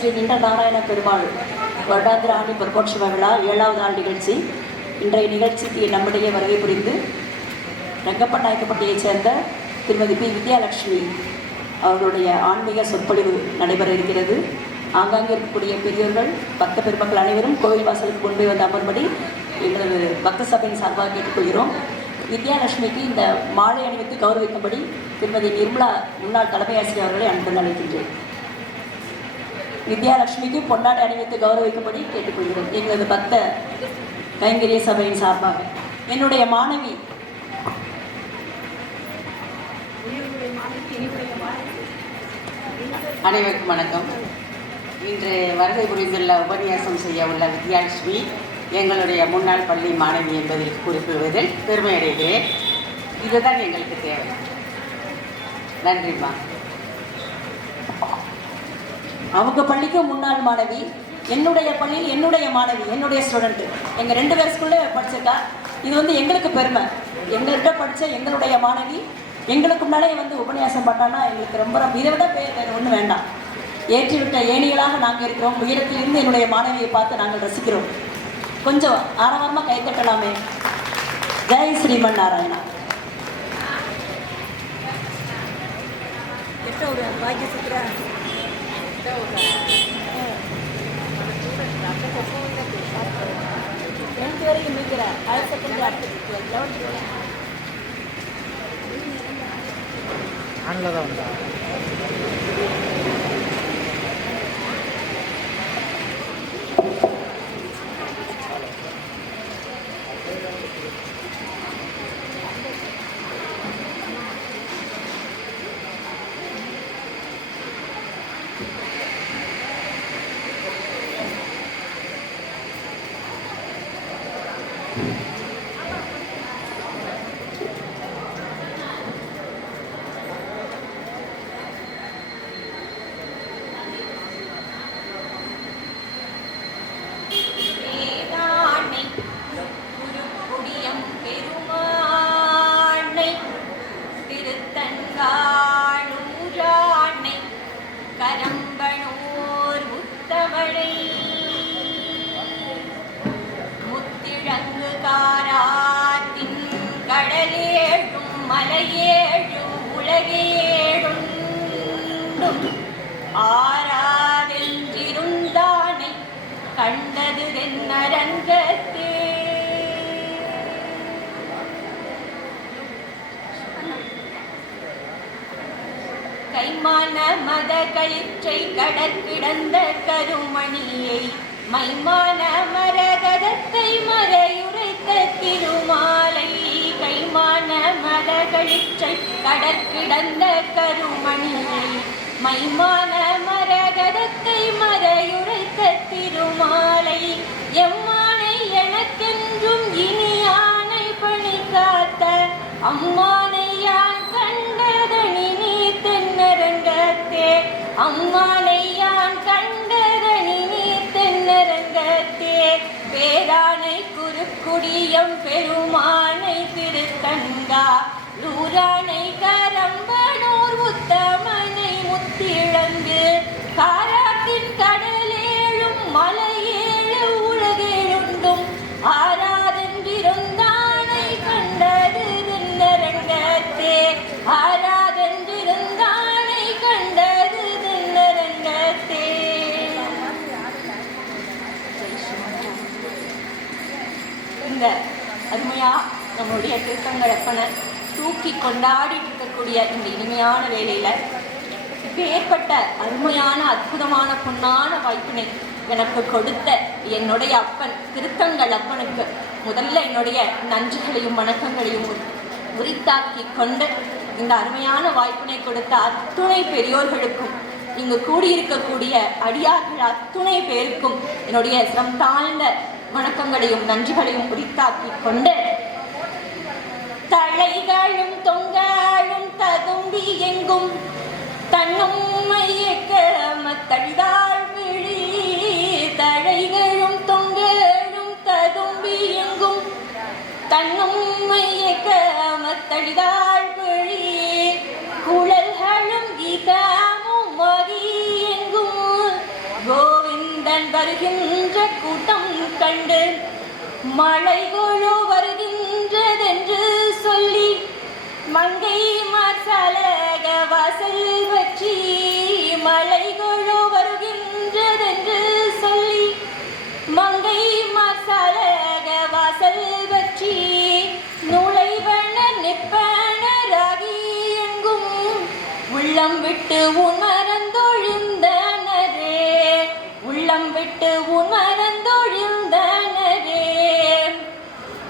ஸ்ரீ நின்ற நாராயண பெருமாள் வருடாந்திர ஆணி பிரமோட்சவ விழா 7வது நாள் நிகழ்ச்சி. இன்றைய நிகழ்ச்சிக்கு நம்முடைய வருகை புரிந்து ரங்கப்பநாயக்கப்பட்டியைச் சேர்ந்த திருமதி பி வித்யாலட்சுமி அவர்களுடைய ஆன்மீக சொற்பொழிவு நடைபெற இருக்கிறது. ஆங்காங்கே இருக்கக்கூடிய பெரியோர்கள் பக்த பெருமக்கள் அனைவரும் கோவில் வாசலுக்கு முன்பே வந்து அமர்படி எங்களது பக்த சபையின் சார்பாக கேட்டுக்கொள்கிறோம். வித்யாலட்சுமிக்கு இந்த மாலை அணிவித்து கௌரவிக்கும்படி திருமதி நிர்மலா முன்னாள் தலைமை ஆசிரியர் அவர்களை அன்புடன் அழைக்கின்றேன். வித்யாலட்சுமிக்கு பொன்னாடை அணிவித்து கௌரவிக்கும்படி கேட்டுக்கொள்கிறோம் எங்களது பக்த கைங்கரிய சபையின் சார்பாக. என்னுடைய மாணவி அனைவருக்கும் வணக்கம். இன்று வருகை புரிந்துள்ள உபன்யாசம் செய்ய உள்ள வித்யாலட்சுமி எங்களுடைய முன்னாள் பள்ளி மாணவி என்பதில் குறிப்பிடுவதில் பெருமை அடைகிறேன். இதுதான் எங்களுக்கு தேவை. நன்றிம்மா. அவங்க பள்ளிக்கு முன்னாள் மாணவி, என்னுடைய பள்ளியில் என்னுடைய மாணவி, என்னுடைய ஸ்டூடெண்ட்டு, எங்கள் 2 பேர் ஸ்கூலில் படிச்சிருக்கா. இது வந்து எங்களுக்கு பெருமை. எங்கள்கிட்ட படித்த எங்களுடைய மாணவி எங்களுக்கு முன்னாலே வந்து உபன்யாசம் பண்ணான்னா எங்களுக்கு ரொம்ப இதை விட வேறு ஒன்றும் வேண்டாம். ஏற்றிவிட்ட ஏணிகளாக நாங்கள் இருக்கிறோம். உயரத்திலிருந்து என்னுடைய மாணவியை பார்த்து நாங்கள் ரசிக்கிறோம். கொஞ்சம் ஆரவாரமாக கை தட்டலாமே. ஜெய் ஸ்ரீமன் நாராயணா. வரைக்கும் நிற்கிறேன். ஆன்லதான் வந்தா ஆராதென்றிருந்தானை கண்டது தென்னரங்கத்தே. கைமான மத களிற்றை கடற்கிடந்த கருமணியை மைமான மரகதத்தை மறையுரைத்த திருமாலை. கைமான மத களிற்றை கடற்கிடந்த கருமணியை மைமான மரகதத்தை மறையுரைத்த திருமாலை. எம்மானை எனக்கென்றும் இனி ஆணை பணி காத்த அம்மானை யான் கண்டதனி நீ தென்னரங்கத்தே. அம்மானை யான் கண்டதனி நீ தென்னரங்கத்தே. பேரானை குறுக்குடியம் பெருமானை திருத்தங்கா லூரானை கரம்பனூர் உத்தமனை முத்திழங்கு காராட்டின் கடலேழும் மலையேழு உலகேழுண்டும் ஆராதென்றிருந்தானை கண்டது தென்னரங்கத்தே. ஆராதென்றிருந்தானை கண்டது தென்னரங்கத்தே. இந்த அருமையா நம்மளுடைய திருத்தங்களப்பனை தூக்கி கொண்டாடிட்டு இருக்கக்கூடிய இந்த இனிமையான வேலையில ஏற்பட்ட அருமையான அற்புதமான பொன்னான வாய்ப்பினை எனக்கு கொடுத்த என்னுடைய அப்பன் திருத்தங்கள் அப்பனுக்கு முதல்ல என்னுடைய நன்றிகளையும் வணக்கங்களையும் உரித்தாக்கி கொண்டு இந்த அருமையான வாய்ப்பினை கொடுத்த அத்துணை பெரியோர்களுக்கும் இங்கு கூடியிருக்கக்கூடிய அடியார்கள் அத்துணை பேருக்கும் என்னுடைய சிரம் தாழ்ந்த வணக்கங்களையும் நன்றிகளையும் உரித்தாக்கி கொண்டு தலைகளும் தொங்காலும் ததும்பி எங்கும் தன்னும்மையக்க தழிதாள் விழி. தழைகளும் தொங்கலும் ததும்பி எங்கும் தன்னும்மையக்க தழிதாள் விழி. குழல்களும் கீதமும் மகி எங்கும் மகளுடன் வருகின்ற கூட்டம் கண்டு மழை கொழு வருகின்றதென்று சொல்லி மங்கை மசாலக வாசல் பற்றி மழை கொழு வருகின்றதென்று சொல்லி மங்கை மசாலக வாசல் பற்றி நுழைவன நிற்பனராகி எங்கும் உள்ளம் விட்டு உணர்ந்தொழிந்தனரே உள்ளம் விட்டு உணர்ந்தொழிந்தனரே.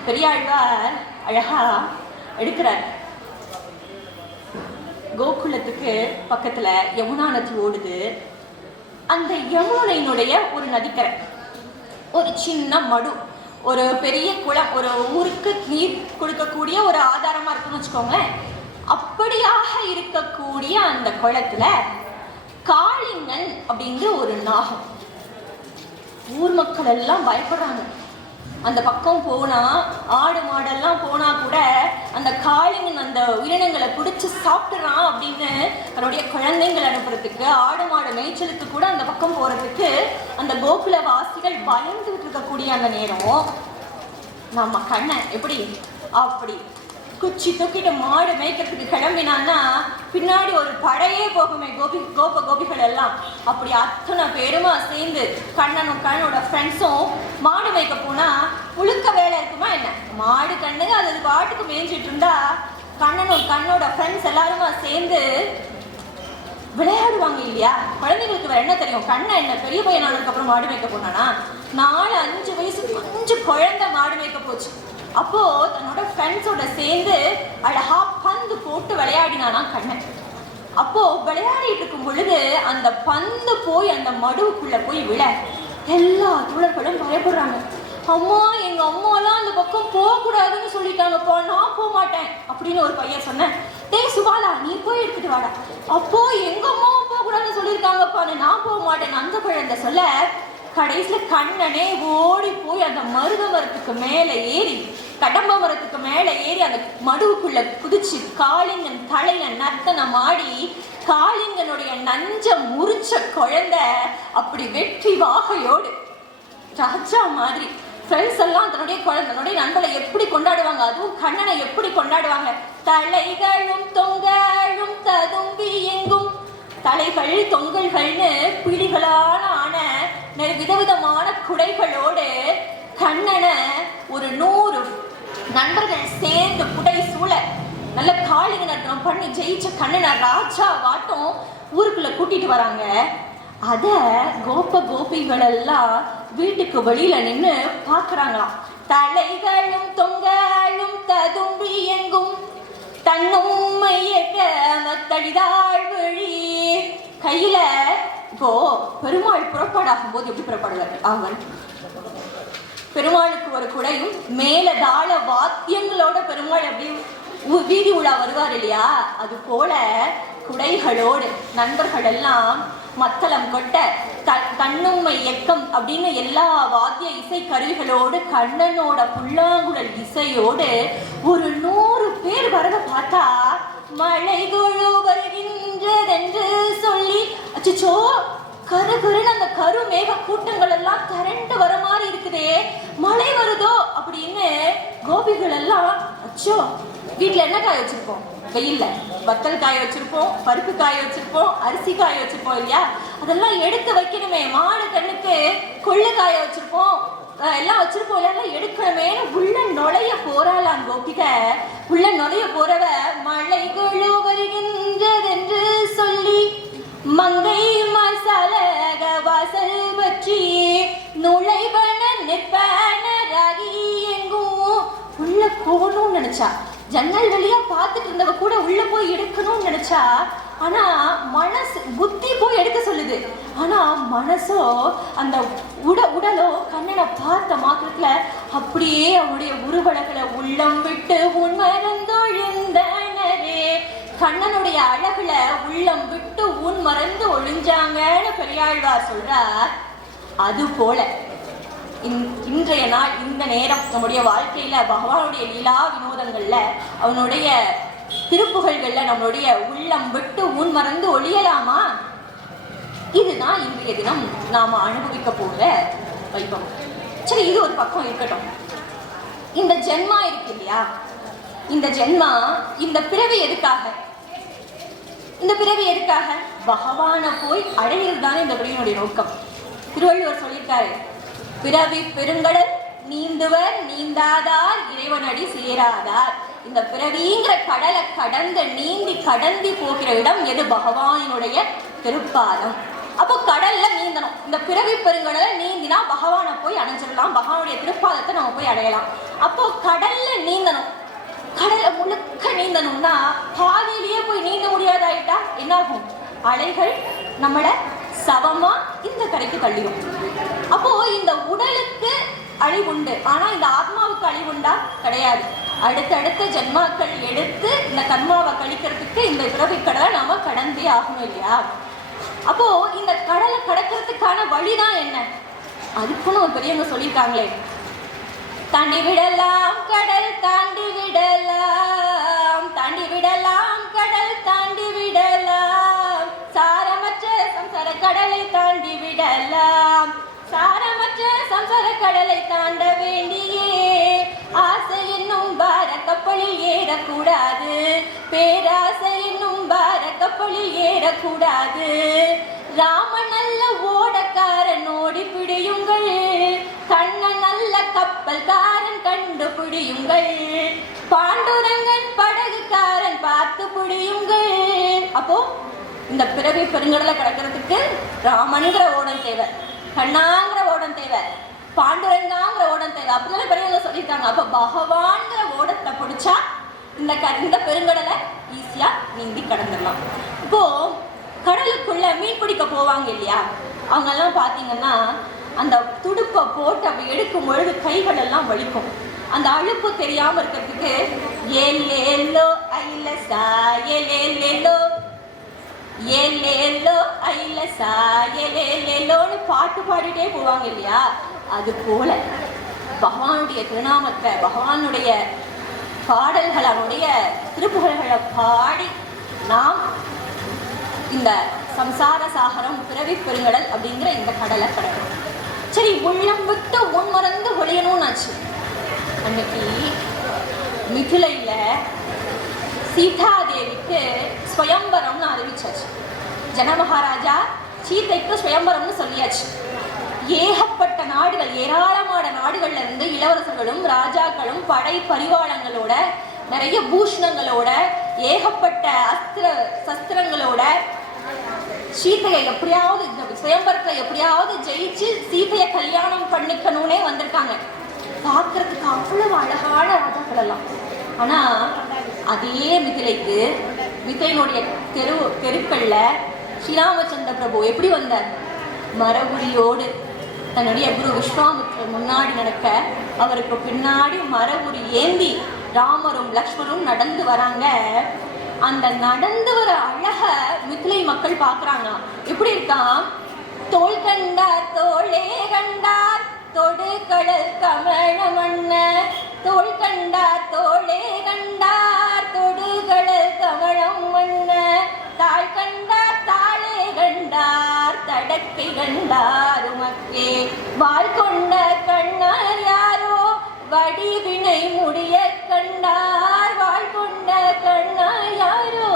பெரியாழ்வார் அழகா எடுக்கிறார். கோகுலத்துக்கு பக்கத்துல யமுனா நதி ஓடுது. அந்த யமுனையினுடைய ஒரு நதிக்கரை, ஒரு சின்ன மடு, ஒரு பெரிய குளம், ஒரு ஊருக்கு நீர் கொடுக்கக்கூடிய ஒரு ஆதாரமா இருக்குன்னு வச்சுக்கோங்களேன். அப்படியாக இருக்கக்கூடிய அந்த குளத்துல காளிங்கன் அப்படிங்கிற ஒரு நாகம். ஊர் மக்கள் எல்லாம் பயப்படுறாங்க. அந்த பக்கம் போனா ஆடு மாடெல்லாம் போனா கூட அந்த காளிங்கன் அந்த உயிரினங்களை பிடிச்சி சாப்பிட்றான் அப்படின்னு தன்னுடைய குழந்தைங்கள் அனுப்புறதுக்கு, ஆடு மாடு மேய்ச்சலுக்கு கூட அந்த பக்கம் போறதுக்கு அந்த கோகுல வாசிகள் பயந்துகிட்டு இருக்கக்கூடிய அந்த நேரம் நம்ம கண்ணன் எப்படி அப்படி குச்சி தூக்கிட்டு மாடு மேய்க்கிறதுக்கு கிளம்பினான்னா பின்னாடி ஒரு படையே போகுமே கோபிகள் எல்லாம். அப்படி அத்தனை பேருமா சேர்ந்து கண்ணனும் கண்ணனோட ஃப்ரெண்ட்ஸும் மாடு மேய்க்க போனா புழுக்க வேலை இருக்குமா என்ன? மாடு கண்ணுங்க அது பாட்டுக்கு மேய்ஞ்சிட்டு இருந்தா கண்ணனும் கண்ணோட ஃப்ரெண்ட்ஸ் எல்லாருமா சேர்ந்து விளையாடுவாங்க இல்லையா? குழந்தைங்களுக்கு வேற என்ன தெரியும்? கண்ணன் என்ன பெரிய பையனானதுக்கு அப்புறம் மாடு மேய்க்க போனானா? 4-5 வயசு கொஞ்சம் குழந்தை மாடு மேய்க்க போச்சு. அப்போ தன்னோட ஃப்ரெண்ட்ஸோட சேர்ந்து அழகா பந்து போட்டு விளையாடினானா கண்ணன். அப்போ விளையாடிட்டு இருக்கும் பொழுது அந்த பந்து போய் அந்த மடுவுக்குள்ள போய் விழ எல்லா தோழர்களும் பயப்படுறாங்க. அம்மா, எங்க அம்மாலாம் அந்த பக்கம் போகக்கூடாதுன்னு சொல்லிட்டாங்கப்பா, நான் போக மாட்டேன் அப்படின்னு ஒரு பையன் சொன்னேன். டேய் சுபாலா, நீ போய் எடுத்துட்டு வாடா. அப்போ எங்க அம்மாவும் போகக்கூடாதுன்னு சொல்லியிருக்காங்கப்பான்னு நான் போக மாட்டேன் அந்த குழந்தை சொல்ல, கடைசியில கண்ணனே ஓடி போய் அந்த மருத மரத்துக்கு மேலே ஏறி, கடம்ப மரத்துக்கு மேலே ஏறி அந்த மடுவுக்குள்ள குதிச்சு காளிங்கன் தலையில நர்த்தனம் ஆடி காளிங்கனுடைய நஞ்ச முறிச்ச குழந்தை அப்படி வெற்றி வாகையோடு ராஜா மாதிரி ஃப்ரெண்ட்ஸ் எல்லாம் தன்னுடைய நண்பரை எப்படி கொண்டாடுவாங்க, அதுவும் கண்ணனை எப்படி கொண்டாடுவாங்க. தலைகளும் தொங்கலும் ததும்பி எங்கும், தலைகள் தொங்கல்கள்னு பிடிகளான ஆன விதவிதமான குடைகளோடு கண்ணனை ஒரு 100 நண்பர்கள் சேர்ந்து குடை சூழ நல்ல காளிங்க நர்த்தனம் பண்ணி ஜெயிச்ச கண்ணனை ராஜா வாட்டம் ஊருக்குள்ள கூட்டிட்டு வராங்க. அத கோபிகள் எல்லாம் வீட்டுக்கு வெளியில நின்று பாக்குறாங்களாம். தலைகளும் தொங்கலும் ததும்பி எங்கும் தன்னும்மையழிதாள் விழி. கையில இப்போ பெருமாள் புறப்பாடாகும் போது எப்படி புறப்பாடுவார்? அவன் பெருமாளுக்கு ஒரு குடையும் மேல தாள வாத்தியங்களோட பெருமாள் அப்படி வீதி உலா வருவார் இல்லையா? அது போல குடைகளோடு நண்பர்கள் எல்லாம் மத்தளம் கொட்ட தன்னும்மை இயக்கம் அப்படின்னு எல்லா வாத்திய இசை கருவிகளோடு கண்ணனோட புல்லாங்குழல் இசையோடு ஒரு 100 பேர் வரத பார்த்தா மழை கொழு வருகின்றதென்று சொல்லி அச்சோ கருகருன்னு அந்த கரு மேக கூட்டங்கள் எல்லாம் கரண்டு வர மாதிரி இருக்குதே, மழை வருதோ அப்படின்னு கோபிகள் எல்லாம் அச்சோ வீட்டுல என்ன காய வச்சிருப்போம்? வெயில்ல வத்தல் காய வச்சிருப்போம், பருப்பு காய வச்சிருப்போம், அரிசி காய வச்சிருப்போம் இல்லையா? அதெல்லாம் எடுத்து வைக்கணுமே. மாடு கண்ணுக்கு கொள்ளு காய வச்சிருப்போம், எல்லாம் வச்சிருப்போம், எல்லாம் எடுக்கணுமேனு உள்ள நுழைய போறாளாம் கோபிக. உள்ள நுழைய போறவ மழை கொழு வருகின்றதென்று சொல்லி மங்கை மசாலக வாசல் பற்றி நுழைவன நிற்பனராகி எங்கும். உள்ள போகணும்னு நினைச்சா, ஜன்னல் வழியா பார்த்துட்டு இருந்தவ கூட உள்ள போய் எடுக்கணும்னு நினைச்சா, ஆனா மனசு புத்தி போய் எடுக்க சொல்லுது. ஆனா மனசோ அந்த உடலோ கண்ணனை பார்த்த மாத்திரத்துல அப்படியே அவனுடைய உருவழகுல உள்ளம் விட்டு உண்மறந்தொழிந்தனரே. கண்ணனுடைய அழகுல உள்ளம் விட்டு உன் மறந்து ஒழிஞ்சாங்கன்னு பெரியாழ்வார் சொல்றார். அது போல இன்றைய நாள் இந்த நேரம் நம்முடைய வாழ்க்கையில பகவானுடைய லீலா வினோதங்கள்ல அவனுடைய திருப்புகழ்கள்ல நம்மளுடைய உள்ளம் விட்டு உன் மறந்து ஒழியலாமா? இதுதான் இன்றைய தினம் நாம அனுபவிக்க போகிற வைபவம். சரி, இது ஒரு பக்கம் இருக்கட்டும். இந்த ஜென்மா இருக்கு இல்லையா, இந்த ஜென்மா, இந்த பிறவி எதுக்காக? இந்த பிறவி எதுக்காக? பகவானை போய் அடையிறது தானே இந்த பிறவியினுடைய நோக்கம். திருவள்ளுவர் சொல்லியிருக்காரு, பிறவி பெருங்கடல் நீந்துவர் நீந்தாதார் இறைவனடி சேராதார். இந்த பிறவிங்கிற கடலை கடந்து நீந்தி கடந்தி போகிற இடம் எது? பகவானினுடைய திருப்பாதம். அப்போ கடல்ல நீந்தணும். இந்த பிறவி பெருங்கடலை நீந்தினா பகவானை போய் அடைஞ்சிடலாம், பகவானுடைய திருப்பாதத்தை நம்ம போய் அடையலாம். அப்போ கடல்ல நீந்தணும். கடலை முழுக்க நீந்தணும்னா பாதியிலேயே போய் நீந்த முடியாதாயிட்டா என்னாகும்? அலைகள் நம்மளை சவமா இந்த கரைக்கு தள்ளிடும். அப்போ இந்த உடலுக்கு அழிவுண்டு, ஆனா இந்த ஆத்மாவுக்கு அழிவுண்டா? கிடையாது. அடுத்தடுத்த ஜென்மாக்கள் எடுத்து இந்த கர்மாவை கழிக்கிறதுக்கு இந்த பிறவி கடலை நாம கடந்தே ஆகணும் இல்லையா? அப்போ இந்த கடலை கடக்கிறதுக்கான வழிதான் என்ன? அதுக்குன்னு ஒரு பெரியவங்க சொல்லியிருக்காங்களே, தாண்டி விடலாம் கடல் தாண்டி விடலாம், தாண்டி விடலாம் கடல் தாண்டி விடலாம், சாரமற்ற சம்சார கடலை தாண்டி விடலாம், சாரமற்ற சம்சார கடலை தாண்ட வேண்டியே ஆசை என்னும் பார கப்பலில் ஏறக்கூடாது, பேராசை என்னும் பார கப்பலில் ஏறக்கூடாது, ராம நல்ல ஓடக்காரன் ஓடி பிடியுங்கள், கண்ணன் நல்ல கப்பல்காரன் கண்டு பிடியுங்கள், பாண்டுரங்கன் படகுக்காரன் பார்த்து பிடியுங்கள். அப்போ இந்த பிறவி பெருங்கடலை கடக்கிறதுக்கு ராமன்கிற ஓடம் தேவை, கண்ணாங்கிற ஓடம் தேவை, பாண்டுரங்காங்கிற ஓடம் தேவை. அப்படிதான் பெரியவங்க சொல்லியிருக்காங்க. அப்ப பகவான்கிற ஓடத்தை பிடிச்சா இந்த பெருங்கடலை ஈஸியா நீந்தி கடந்துடலாம். இப்போ கடலுக்குள்ள மீன் பிடிக்க போவாங்க இல்லையா, அவங்க எல்லாம் பாத்தீங்கன்னா அந்த துடுப்பை போட்டு அப்படி எடுக்கும் பொழுது கைகள் எல்லாம் வலிக்கும். அந்த அழுப்பு தெரியாம இருக்கிறதுக்கு ஏலேலோ ஐலசா ஏலேலேலோ ஏலேலோ ஐலசா ஏலேலேலோன்னு பாட்டு பாடிட்டே போவாங்க இல்லையா. அது போல பகவானுடைய திருநாமத்தை, பகவானுடைய பாடல்கள், அவனுடைய திருப்புகழ்களை பாடி நாம் இந்த சம்சார சாகரம் பிறவி பெருங்கடல் அப்படிங்கிற இந்த கடலை கடக்கணும். சரி, உள்ளம் விட்டு உண்மறந்து ஒழியணும்னு ஆச்சு. அன்னைக்கு மிதிலையில சீதாதேவிக்கு ஸ்வயம்பரம்னு அறிவிச்சாச்சு. ஜனமகாராஜா சீதைக்கு ஸ்வயம்பரம்னு சொல்லியாச்சு. ஏகப்பட்ட நாடுகள், ஏராளமான நாடுகள்ல இருந்து இளவரசர்களும் ராஜாக்களும் படை பரிவாளங்களோட, நிறைய பூஷணங்களோட, ஏகப்பட்ட அஸ்திர சஸ்திரங்களோட சீதையை எப்படியாவது இந்த சுயம்பரத்தை எப்படியாவது ஜெயிச்சு சீதையை கல்யாணம் பண்ணிக்கணும்னே வந்திருக்காங்க. பார்க்கறதுக்கு அவ்வளவு அழகான ராஜாக்கள் எல்லாம். ஆனா அதே மிதிலைக்கு, மிதிலையினுடைய தெருக்கள்ல ஸ்ரீராமச்சந்திர பிரபு எப்படி வந்தார்? மரபுரியோடு தன்னுடைய குரு விஸ்வாமித்திரர் முன்னாடி நடக்க, அவருக்கு பின்னாடி மரபுரி ஏந்தி ராமரும் லக்ஷ்மணும் நடந்து வராங்க. அந்த நடந்து வர அழக மிதிலை மக்கள் பாக்குறாங்க. எப்படி இருக்கான்? தோள் கண்டார் தோளே கண்டார் தொடு கடல் கமல மண்ண, தோள் கண்டார் தோளே கண்டார் தொடு கடல் கமலம் மண்ண, தாழ் கண்டார் தாளே கண்டார் தடக்கை கண்டார் உமக்கே, வாழ் கொண்ட கண்ணார் யாரோ வடிவினை முடிய கண்டார், வாழ் கொண்ட கண்ணார் யாரோ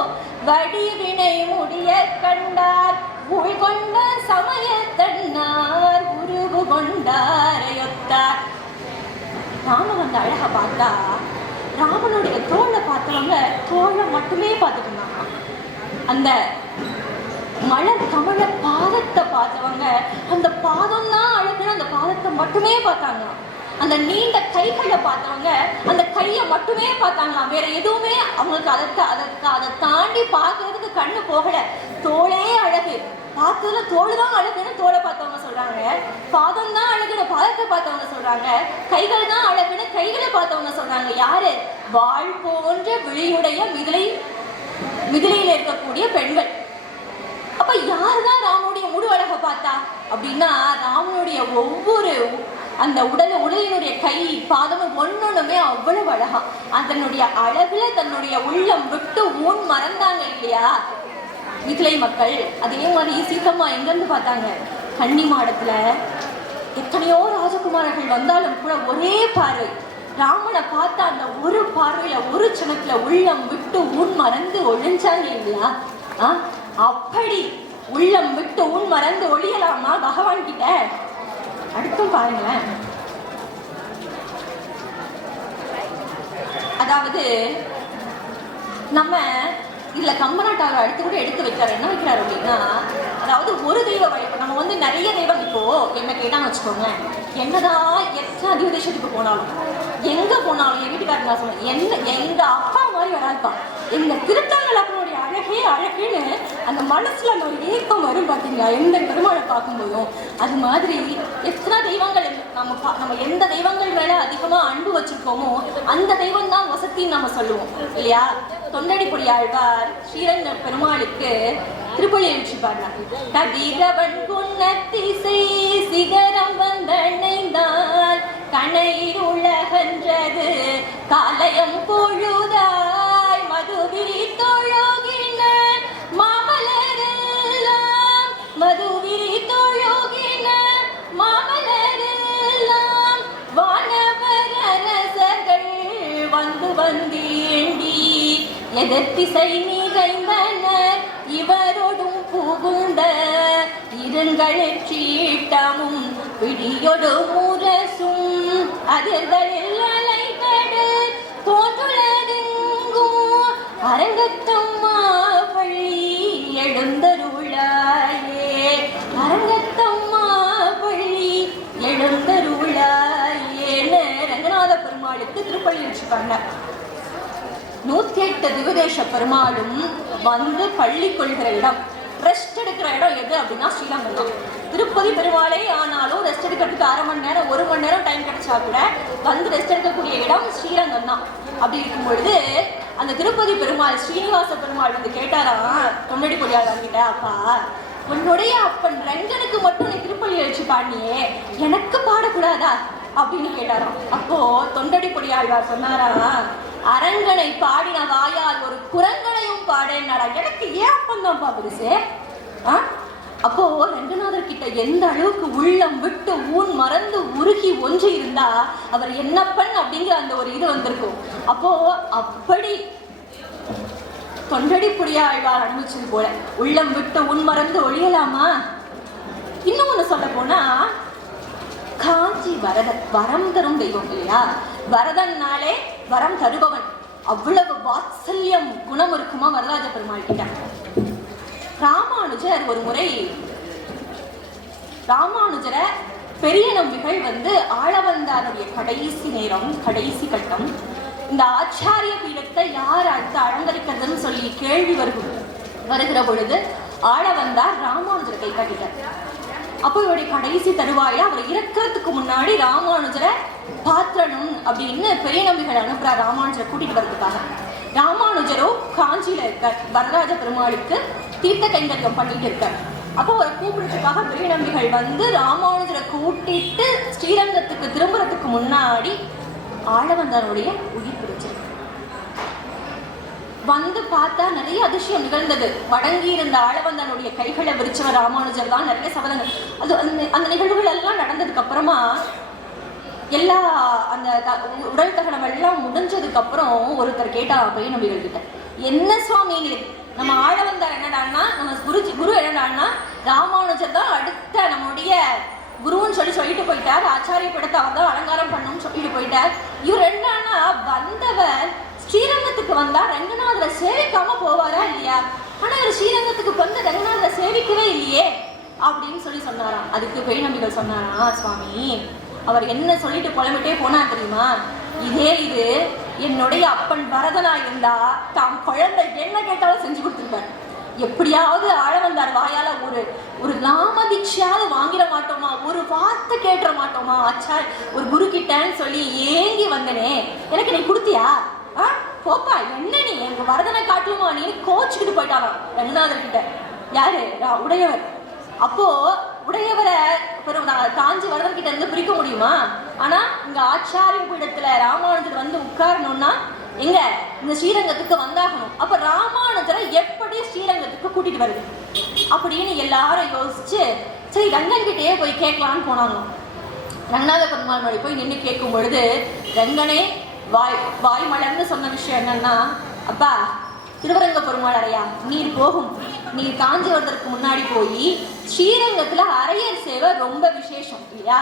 வடிவினை முடிய கண்டார், உள் கொண்ட சமயத்தன்னார் உருவு கொண்டாரையொத்தார். ராமன் அந்த அழகை பார்த்தா, ராமனுடைய தோளை பார்த்தவங்க தோளை மட்டுமே பார்த்துட்டு இருந்தாங்க. அந்த மலர் கமல பாதத்தை பார்த்தவங்க அந்த பாதம் தான் அழகுன்னு அந்த பாதத்தை மட்டுமே பார்த்தாங்க. அந்த நீண்ட கைகளை பார்த்தவங்க அந்த கையை மட்டுமே பார்த்தாங்களாம். வேற எதுவுமே அவங்களுக்கு அதை தாண்டி பார்க்கறதுக்கு கண்ணு போகல. தோளே அழகு, பார்த்ததுல தோல் தான் அழகுன்னு தோலை பார்த்தவங்க சொல்றாங்க, பாதம் தான் அழகுன்னு பாதத்தை பார்த்தவங்க சொல்றாங்க, கைகள் தான் அழகுன்னு கைகளை பார்த்தவங்க சொல்றாங்க. யாரு? வாழ் போன்ற விழியுடைய மிதிலையில இருக்கக்கூடிய பெண்கள். அப்ப யாருதான் ராமனுடைய முழு அழகை பார்த்தா அப்படின்னா, ராமனுடைய ஒவ்வொரு அந்த உடலினுடைய கை பாதமும் ஒன்னொன்னுமே அவ்வளவு அழகா, அதனுடைய அழகுல தன்னுடைய உள்ளம் விட்டு ஊன் மறந்தாங்க இல்லையா. மிதிலை மக்கள் அதே மாதிரி சீத்தம்மா எங்கேருந்து பார்த்தாங்க, கன்னி மாடத்துல எத்தனையோ ராஜகுமாரர்கள் வந்தாலும் கூட ஒரே பார்வை, ராமனை பார்த்த அந்த ஒரு பார்வையில ஒரு சனத்துல உள்ளம் விட்டு உன் மறந்து ஒழிஞ்சாங்க இல்லையா? அப்படி உள்ளம் விட்டு உன் மறந்து ஒழியலாமா பகவான் கிட்ட? அடுத்தும் பாருங்களேன். அதாவது நம்ம இதுல கம்பநாட்டாளர் அடுத்து கூட எடுத்து வைக்கிறார். என்ன வைக்கிறாரு அப்படின்னா, அதாவது ஒரு தெய்வ வழிபாடு. நம்ம வந்து நிறைய தெய்வம், இப்போ என்ன கேட்டான்னு வச்சுக்கோங்களேன், என்னதான் எத்தனை அதிவதேசத்துக்கு போனாலும் எங்க போனாலும் என் வீட்டுக்காரங்க நான் சொல்லுவேன், எங்க அப்பா மாதிரி வராதுப்பா, எங்க திருத்தங்கள் அப்பனுடைய அழகே அழகுன்னு அந்த மனசுல அந்த ஒரு ஏக்கம் வரும் பார்த்தீங்களா எந்த பெருமாளை பார்க்கும்போதும். அது மாதிரி எத்தனை தெய்வங்கள் நம்ம எந்த தெய்வங்கள் மேல அதிகமா அன்பு வச்சிருக்கோமோ அந்த தெய்வம் தான் வசத்தின்னு நம்ம சொல்லுவோம் இல்லையா? தொண்டடிப்பொடி ஆழ்வார் ஸ்ரீரங்க பெருமாளுக்கு திருப்பள்ளி எழுச்சி பாடினார். கதிரவன் குன்னத்திசை சிகரம் வந்தணைந்தான் கணையில் உலகன்றது காலயம் பொழுதாய் மதுவிரி தொழுகின மாமலரெல்லாம் மதுவிரி தொழுகின மாமலரெல்லாம் வானவர் அரசர்கள் வந்து வந்தேண்டி எதிர்த்திசை நிறைந்தனர் இவரோடும் புகுந்த இருங்களில் சீட்டமும் பிடியொடு முரசும் அதிர்களில் அலைகடல் தோன்றுலதெங்கும் அரங்கத்தம்மா பள்ளி எழுந்தருளாயே அரங்கத்தம்மா பள்ளி எழுந்தருளாயேன்னு ரங்கநாத பெருமாளுக்கு திருப்பள்ளி வச்சு பண்ணார். 108 திவதேச பெருமாளும் வந்து பள்ளி கொள்கிற இடம், ரெஸ்ட் எடுக்கிற இடம் எது அப்படின்னா ஸ்ரீரங்கம் தான். திருப்பதி பெருமாளே ஆனாலும் ரெஸ்ட் எடுக்கிறதுக்கு 1/2 மணி நேரம் 1 மணி நேரம் டைம் கிடைச்சா கூட வந்து ரெஸ்ட் எடுக்கக்கூடிய இடம் ஸ்ரீரங்கம் தான். அப்படி இருக்கும் பொழுது அந்த திருப்பதி பெருமாள் ஸ்ரீனிவாச பெருமாள் வந்து கேட்டாராம் தொண்டடி பொடியாளர்கிட்ட, அப்பா உன்னுடைய அப்பன் ரங்கனுக்கு மட்டும் நீ திருப்பள்ளி எழுச்சி பாடினியே எனக்கு பாடக்கூடாதா அப்படின்னு கேட்டாராம். அப்போ தொண்டடி பொடியாழ்வார் சொன்னாராம், அரங்கனை பாடின வாயால் ஒரு குரங்கனையும் பாடேன்னாரா. எனக்கு ஏன் அப்பந்தான் பாபுரிசே? அப்போ ரங்கநாதர் கிட்ட எந்த அளவுக்கு உள்ளம் விட்டு ஊன் மறந்து உருகி ஒன்று இருந்தா அவர் என்னப்பன் அப்படிங்கிற அந்த ஒரு இது வந்திருக்கும். அப்போ அப்படி தொண்டடி புடியாழ்வார் அனுபவிச்சது போல உள்ளம் விட்டு உன் மறந்து ஒழியலாமா? இன்னும் ஒண்ணு சொல்ல போனா, காஞ்சி வரதன் வரம் தரும் தெய்வம் இல்லையா? வரதன்னாலே வரம் தருபவன். அவ்வளவு வாத்சல்யம் குணம் இருக்குமா வரதராஜ பெருமாள் கிட்ட. ராமானுஜர் ஒரு முறை ராமானுஜரை பெரிய நம்பிகள் வந்து ஆளவந்தாருடைய கடைசி நேரம் கடைசி கட்டம், இந்த ஆச்சாரிய பீடத்தை யார் அடுத்து அலங்கரிக்கிறதுன்னு சொல்லி கேள்வி வருகிற பொழுது ஆளவந்தார் ராமானுஜரை கை காட்டிட்டார். அப்போ இவருடைய கடைசி தருவாயில அவர் இறக்கிறதுக்கு முன்னாடி ராமானுஜரை பாத்திரணும் அப்படின்னு பெரிய நம்பிகள் அனுப்புறார் ராமானுஜரை கூட்டிட்டு வர்றதுக்காக. ராமானுஜரோ காஞ்சியில இருக்கார், வரதராஜ பெருமாளுக்கு தீர்த்த கைங்கரியம் பண்ணிட்டு இருக்கார். அப்போ ஒரு கூப்பிடுறதுக்காக பெரிய நம்பிகள் வந்து ராமானுஜரை கூட்டிட்டு ஸ்ரீரங்கத்துக்கு திரும்புறதுக்கு முன்னாடி ஆளவந்தாருடைய உயிர் பிடிச்சிருக்கு. வந்து பார்த்தா நிறைய அதிசயம் நிகழ்ந்தது. வடங்கி இருந்த ஆளவந்தானுடைய கைகளை விரிச்சவர் ராமானுஜர் தான். நிறைய சபதங்கள் அது அந்த நிகழ்வுகள் எல்லாம் நடந்ததுக்கு அப்புறமா எல்லா அந்த உடல் தகனம் எல்லாம் முடிஞ்சதுக்கு அப்புறம் ஒருத்தர் கேட்டா பெரிய நம்பிகள் கிட்ட, என்ன சுவாமி நம்ம ஆளவந்தார் என்னடான்னா நம்ம குரு என்னடான்னா ராமானுஜர் தான் அடுத்த நம்முடைய குருன்னு சொல்லிட்டு போயிட்டார், ஆச்சாரிய படத்தை அவர் தான் அலங்காரம் பண்ணணும்னு சொல்லிட்டு போயிட்டார். இவர் என்னன்னா வந்தவர் ஸ்ரீரங்கத்துக்கு வந்தா ரங்கநாதரை சேவிக்காம போவாரா இல்லையா? ஆனா இவர் ஸ்ரீரங்கத்துக்கு வந்து ரங்கநாதரை சேவிக்கவே இல்லையே அப்படின்னு சொன்னாராம். அதுக்கு பெரிய நம்பிகள் சொன்னாரா, சுவாமி அவர் என்ன சொல்லிட்டு புலம்பிட்டே போனா தெரியுமா, இது என்னுடைய அப்பன் பரதனா இருந்தா தாம் குழந்தை என்ன கேட்டாலும் செஞ்சு கொடுத்துருப்பார். எப்படியாவது ஆளவந்தார் வாயால ஒரு நாமதீட்சையாவது வாங்கிட மாட்டோமா, ஒரு வார்த்தை கேட்டுற மாட்டோமா ஆச்சார் ஒரு குரு கிட்டன்னு சொல்லி ஏங்கி வந்தனே, எனக்கு நீ கொடுத்தியா? போப்பா என்ன நீ எங்க வரதனை காட்டுமா நீ கோச்சுக்கிட்டு போயிட்டாராம் ரங்கநாதர் கிட்ட. யாரு? உடையவர். அப்போ உடையவரை காஞ்சி வரதன் கிட்ட இருந்து பிரிக்க முடியுமா? ஆனா இங்க ஆச்சாரிய பீடத்துல ராமானுஜர் வந்து உட்காரணும்னா எங்க இந்த ஸ்ரீரங்கத்துக்கு வந்தாகணும். அப்ப ராமானுஜரை எப்படி ஸ்ரீரங்கத்துக்கு கூட்டிட்டு வருது அப்படின்னு எல்லாரும் யோசிச்சு சரி ரங்கன் கிட்டே போய் கேட்கலான்னு போனாங்க. ரங்கநாத பெருமாள் முன்னாடி போய் நின்று கேட்கும் பொழுது ரங்கனே வாய் மலர்ந்து சொன்ன விஷயம் என்னன்னா, அப்பா திருவரங்க பெருமாள் அறையா, நீர் காஞ்சி வருவதற்கு முன்னாடி போய் ஸ்ரீரங்கத்துல அரையர் சேவை ரொம்ப விசேஷம் இல்லையா,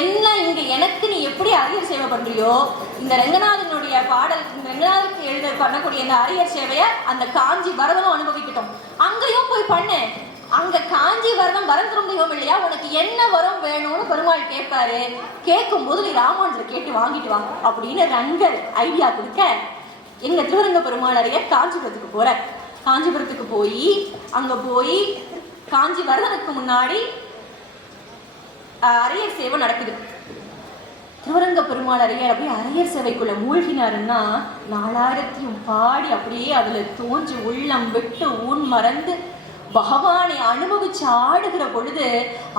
என்ன இங்க எனக்கு நீ எப்படி அரியர் சேவை பண்றியோ இந்த ரங்கநாதனுடைய பாடல், இந்த ரங்கநாதனுக்கு எழுத பண்ணக்கூடிய இந்த அரியர் சேவையை அந்த காஞ்சி வரதனும் அனுபவிக்கட்டும், அங்கேயும் போய் பண்ணு. அங்க காஞ்சி வரதம் வரம் தரும் தெய்வம் இல்லையா, உனக்கு என்ன வரம் வேணும்னு பெருமாள் கேட்பாரு. கேட்கும் போது நீ ராமானுஜரை கேட்டு வாங்கிட்டு வாங்க அப்படின்னு ரங்கர் ஐடியா கொடுக்க எங்க திருவரங்க பெருமாள் அறையர் காஞ்சிபுரத்துக்கு போற. காஞ்சிபுரத்துக்கு போய் அங்க போய் காஞ்சி வரதனுக்கு முன்னாடி அரையர் சேவை நடக்குது. திருவரங்க பெருமாள் அரையர் அப்படியே அரையர் சேவைக்குள்ள மூழ்கினாருன்னா 4000 பாடி அப்படியே அதுல தோன்றி உள்ளம் விட்டு ஊன் மறந்து பகவானை அனுபவிச்சு ஆடுகிற பொழுது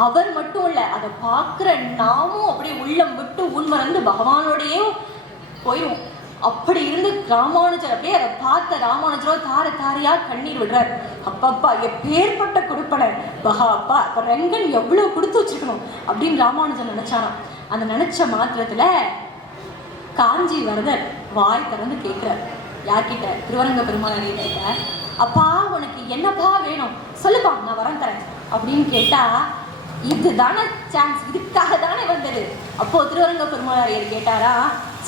அவர் மட்டும் இல்ல, அதை பார்க்கிற நாமும் அப்படியே உள்ளம் விட்டு ஊன் மறந்து பகவானோடையே போயிடும். அப்படி இருந்து ராமானுஜர் அப்படியே அதை பார்த்த ராமானுஜரோ தார தாரையா கண்ணீர் விடுறார். அப்பப்பா எப்பேற்பட்ட கொடுப்பனை அப்பா அப்ப ரங்கன் எவ்வளவு கொடுத்து வச்சிருக்கணும் அப்படின்னு ராமானுஜர் நினைச்சாராம். அந்த நினைச்ச மாத்திரத்துல காஞ்சி வரதர் வாய் திறந்து கேட்கிறார். யார்கிட்ட? திருவரங்க பெருமாள் கிட்ட. அப்பா உனக்கு என்னப்பா வேணும் சொல்லுப்பா, நான் வரம் தரேன் அப்படின்னு கேட்டா, இதுதானே சான்ஸ், இதுக்காக தானே வந்தது. அப்போ திருவரங்க பெருமாள் கேட்டாரா,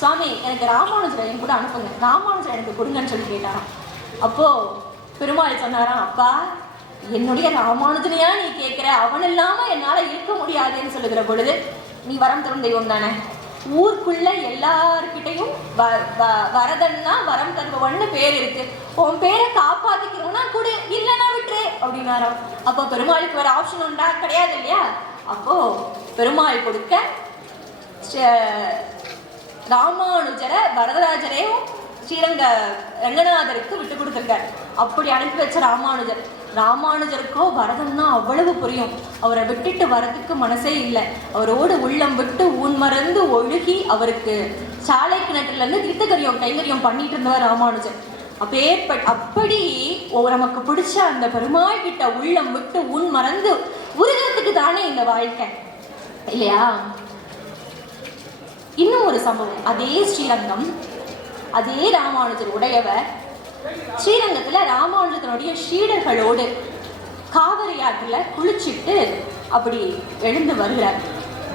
சுவாமி எனக்கு ராமானுஜரை என் கூட அனுப்புங்க, ராமானுஜரை எனக்கு கொடுங்கன்னு சொல்லி கேட்டாராம். அப்போ பெருமாள் சொன்னாராம், அப்பா என்னுடைய ராமானுஜனையா நீ கேட்கிற, அவன் இல்லாம என்னால இருக்க முடியாதுன்னு சொல்லுகிற பொழுது நீ வரம் தரும் தெய்வம் தானே, ஊருக்குள்ள எல்லார்கிட்டையும் வரதன்னா வரம் தருபவன்னு பேர் இருக்கு, உன் பேரை காப்பாத்திக்கிறோம்னா கொடு, இல்லைன்னா விட்டுரு அப்படின்னாராம். அப்போ பெருமாளுக்கு வேற ஆப்ஷன் உண்டா? கிடையாது இல்லையா. அப்போ பெருமாள் கொடுக்க ராமானுஜரை வரதராஜரையும் ஸ்ரீரங்க ரங்கநாதருக்கு விட்டு கொடுத்துருக்காரு. அப்படி அனுப்பி வச்ச ராமானுஜருக்கோ வரதம்னா அவ்வளவு புரியும். அவரை விட்டுட்டு வரதுக்கு மனசே இல்லை. அவரோடு உள்ளம் விட்டு ஊன் மறந்து ஒழுகி அவருக்கு சாலை கிணற்றுல இருந்து தீர்த்தகரியம் கைங்கரியம் பண்ணிட்டு இருந்தவர் ராமானுஜர். அப்படி நமக்கு பிடிச்ச அந்த பெருமாள் கிட்ட உள்ளம் விட்டு ஊன் மறந்து உருகிறதுக்கு தானே இந்த வாழ்க்கை இல்லையா. இன்னும் ஒரு சம்பவம், அதே ஸ்ரீரங்கம், அதே ராமானுஜர் உடையவர் ஸ்ரீரங்கத்துல ராமானுஜனுடைய சீடர்களோடு காவிரி ஆற்றுல குளிச்சுட்டு அப்படி எழுந்து வருகிறார்.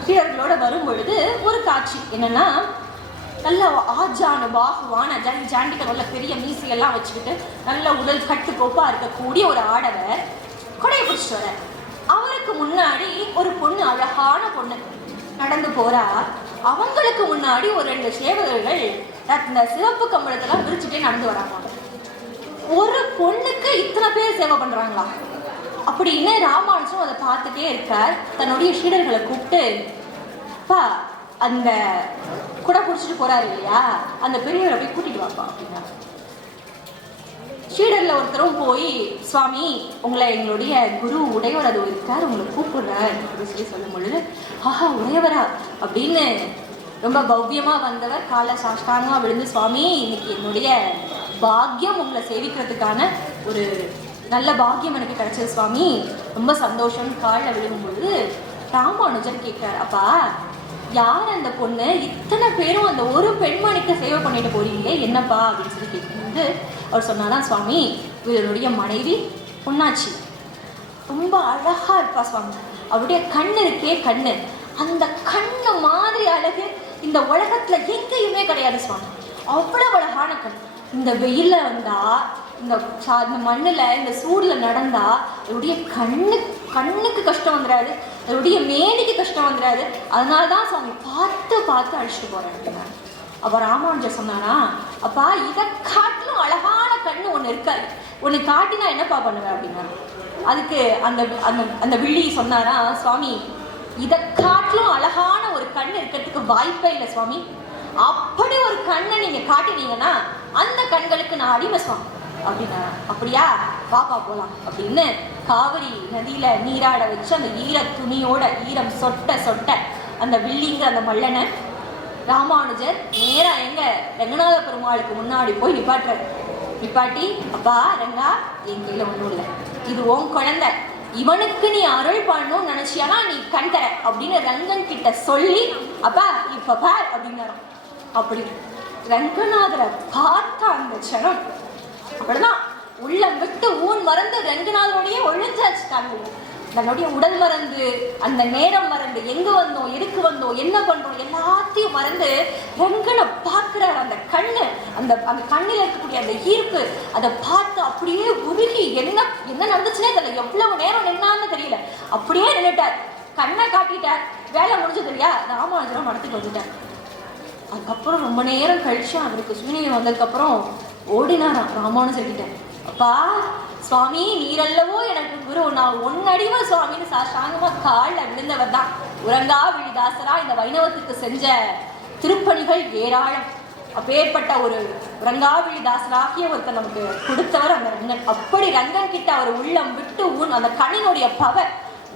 சீடர்களோட வரும் பொழுது ஒரு காட்சி என்னன்னா, நல்ல ஆஜான பாகுவான ஜாண்டிக்க நல்ல பெரிய மீசையெல்லாம் வச்சுக்கிட்டு நல்ல உடல் கட்டுக்கோப்பா இருக்கக்கூடிய ஒரு ஆடவர் கொடையை பிடிச்சிட்டு வர. அவருக்கு முன்னாடி ஒரு பொண்ணு, அழகான பொண்ணு நடந்து போறா. அவங்களுக்கு முன்னாடி ஒரு 2 சேவகர்கள் இந்த சிவப்பு கம்பளத்தெல்லாம் விரிச்சுட்டே நடந்து வராங்க. ஒரு பொண்ணுக்கு இத்தனை பேர் சேவை பண்றாங்களா அப்படின்னு ராமானுஜரும் அதை பார்த்துட்டே இருக்கார். தன்னுடைய சீடர்களை கூப்பிட்டு, பா அந்த குடை பிடிச்சிட்டு போறாரு இல்லையா, அந்த பெரியவரை போய் கூட்டிட்டு வாப்பா அப்படின்னா. சீடர்ல ஒருத்தரும் போய், சுவாமி உங்களை எங்களுடைய குரு உடையவர் அது இருக்கார், உங்களை கூப்பிடுறார் அப்படின்னு சொல்லி சொல்லும் பொழுது, ஆஹா உடையவரா அப்படின்னு ரொம்ப பவ்யமா வந்தவர் காலை சாஷ்டாங்கமா விழுந்து, சுவாமி இன்னைக்கு என்னுடைய பாக்கியம் உங்களை சேவிக்கிறதுக்கான ஒரு நல்ல பாக்கியம் எனக்கு கிடைச்சது சுவாமி, ரொம்ப சந்தோஷம் காலில் விழுகும்பொழுது ராமானுஜர் கேட்கிறார், அப்பா யார் அந்த பொண்ணு, இத்தனை பேரும் அந்த ஒரு பெண்மணிக்கு சேவை பண்ணிட்டு போறீங்களே என்னப்பா அப்படின்னு சொல்லி கேட்கும்போது அவர் சொன்னாதான், சுவாமி இவருடைய மனைவி பொன்னாச்சி, ரொம்ப அழகா இருப்பா சுவாமி, அவருடைய கண்ணு இருக்கே கண்ணு, அந்த கண்ணு மாதிரி அழகு இந்த உலகத்துல எங்கேயுமே கிடையாது சுவாமி, அவ்வளவு அழகான கண். இந்த வெயில வந்தா, இந்த மண்ணுல இந்த சூடுல நடந்தா அவருடைய கண்ணுக்கு கஷ்டம் வந்துடாது, அவருடைய மேனிக்கு கஷ்டம் வந்துடாது, அதனாலதான் சுவாமி பார்த்து பார்த்து அழிச்சிட்டு போறேன் அப்படின்னா. அப்ப ராமானுஜர் சொன்னானா, அப்பா இதை காட்டிலும் அழகான கண்ணு ஒண்ணு இருக்காது, ஒண்ணு காட்டினா என்னப்பா பண்ணுவேன் அப்படின்னா. அதுக்கு அந்த அந்த அந்த வில்லி சொன்னாரா, சுவாமி இதை காட்டிலும் அழகான ஒரு கண் இருக்கிறதுக்கு வாய்ப்பே இல்லை சுவாமி, அப்படி ஒரு கண்ணை நீங்க காட்டினீங்கன்னா அந்த கண்களுக்கு நான் அடிமை சுவாமி அப்படின்னா. அப்படியா, பாப்பா போலாம் அப்படின்னு காவிரி நதியில நீராட வச்சு அந்த ஈர துணியோட ஈரம் சொட்ட சொட்ட அந்த வில்லிங்க அந்த மல்லனை ராமானுஜர் நேரா எங்க ரங்கநாத பெருமாளுக்கு முன்னாடி போய் நிப்பாட்டி, அப்பா ரங்கா, என் கையில ஒண்ணும் இல்லை, இது உன் குழந்தை, இவனுக்கு நீ அருள் பண்ணணும்னு நினைச்சியானா நீ கண் தர அப்படின்னு ரங்கன் கிட்ட சொல்லி, அப்பா இப்ப பார் அப்படின்னாராம். அப்படி ரங்கநாதரை பார்த்த அந்த க்ஷணம் அப்படிதான் உள்ளம் விட்டு ஊன் மறந்து ரங்கநாதரோடையே ஒழிஞ்சாச்சு. தன்னுடைய உடல் மறந்து, அந்த நேரம் மறந்து, எங்க வந்தோம், எதுக்கு வந்தோம், என்ன பண்றோம் எல்லாத்தையும் மறந்து ரங்கனை பார்க்கிற அந்த கண்ணு, அந்த கண்ணில் இருக்கக்கூடிய அந்த ஈர்ப்பு, அதை பார்த்து அப்படியே உருகி என்ன நடந்துச்சுன்னே தெரியல. எவ்வளவு நேரம் நின்னான்னு தெரியல, அப்படியே நின்றுட்டார். கண்ணை காட்டிட்டார், வேலை முடிஞ்சது இல்லையா, ராமானுஜரம் மடத்துக்கு வந்துட்டார். அதுக்கப்புறம் ரொம்ப நேரம் கழிச்சு அவருக்கு சுயநினைவு வந்ததுக்கப்புறம் ஓடினாராம் ராமானுஜர்கிட்ட. அப்பா சுவாமி, நீரல்லவோ எனக்கு குரு, நான் ஒன்னடிவ சுவாமின்னு சாஷ்டாங்கமா காலில் விழுந்தவர் தான். உறங்கா விழிதாசரா இந்த வைணவத்துக்கு செஞ்ச திருப்பணிகள் ஏராளம். அப்பேற்பட்ட ஒரு உறங்காவிழி தாசராகிய ஒருத்தர் நமக்கு கொடுத்தவர் அந்த ரங்கன். அப்படி ரங்கன் கிட்ட அவர் உள்ளம் விட்டு அந்த கண்ணினுடைய பவர்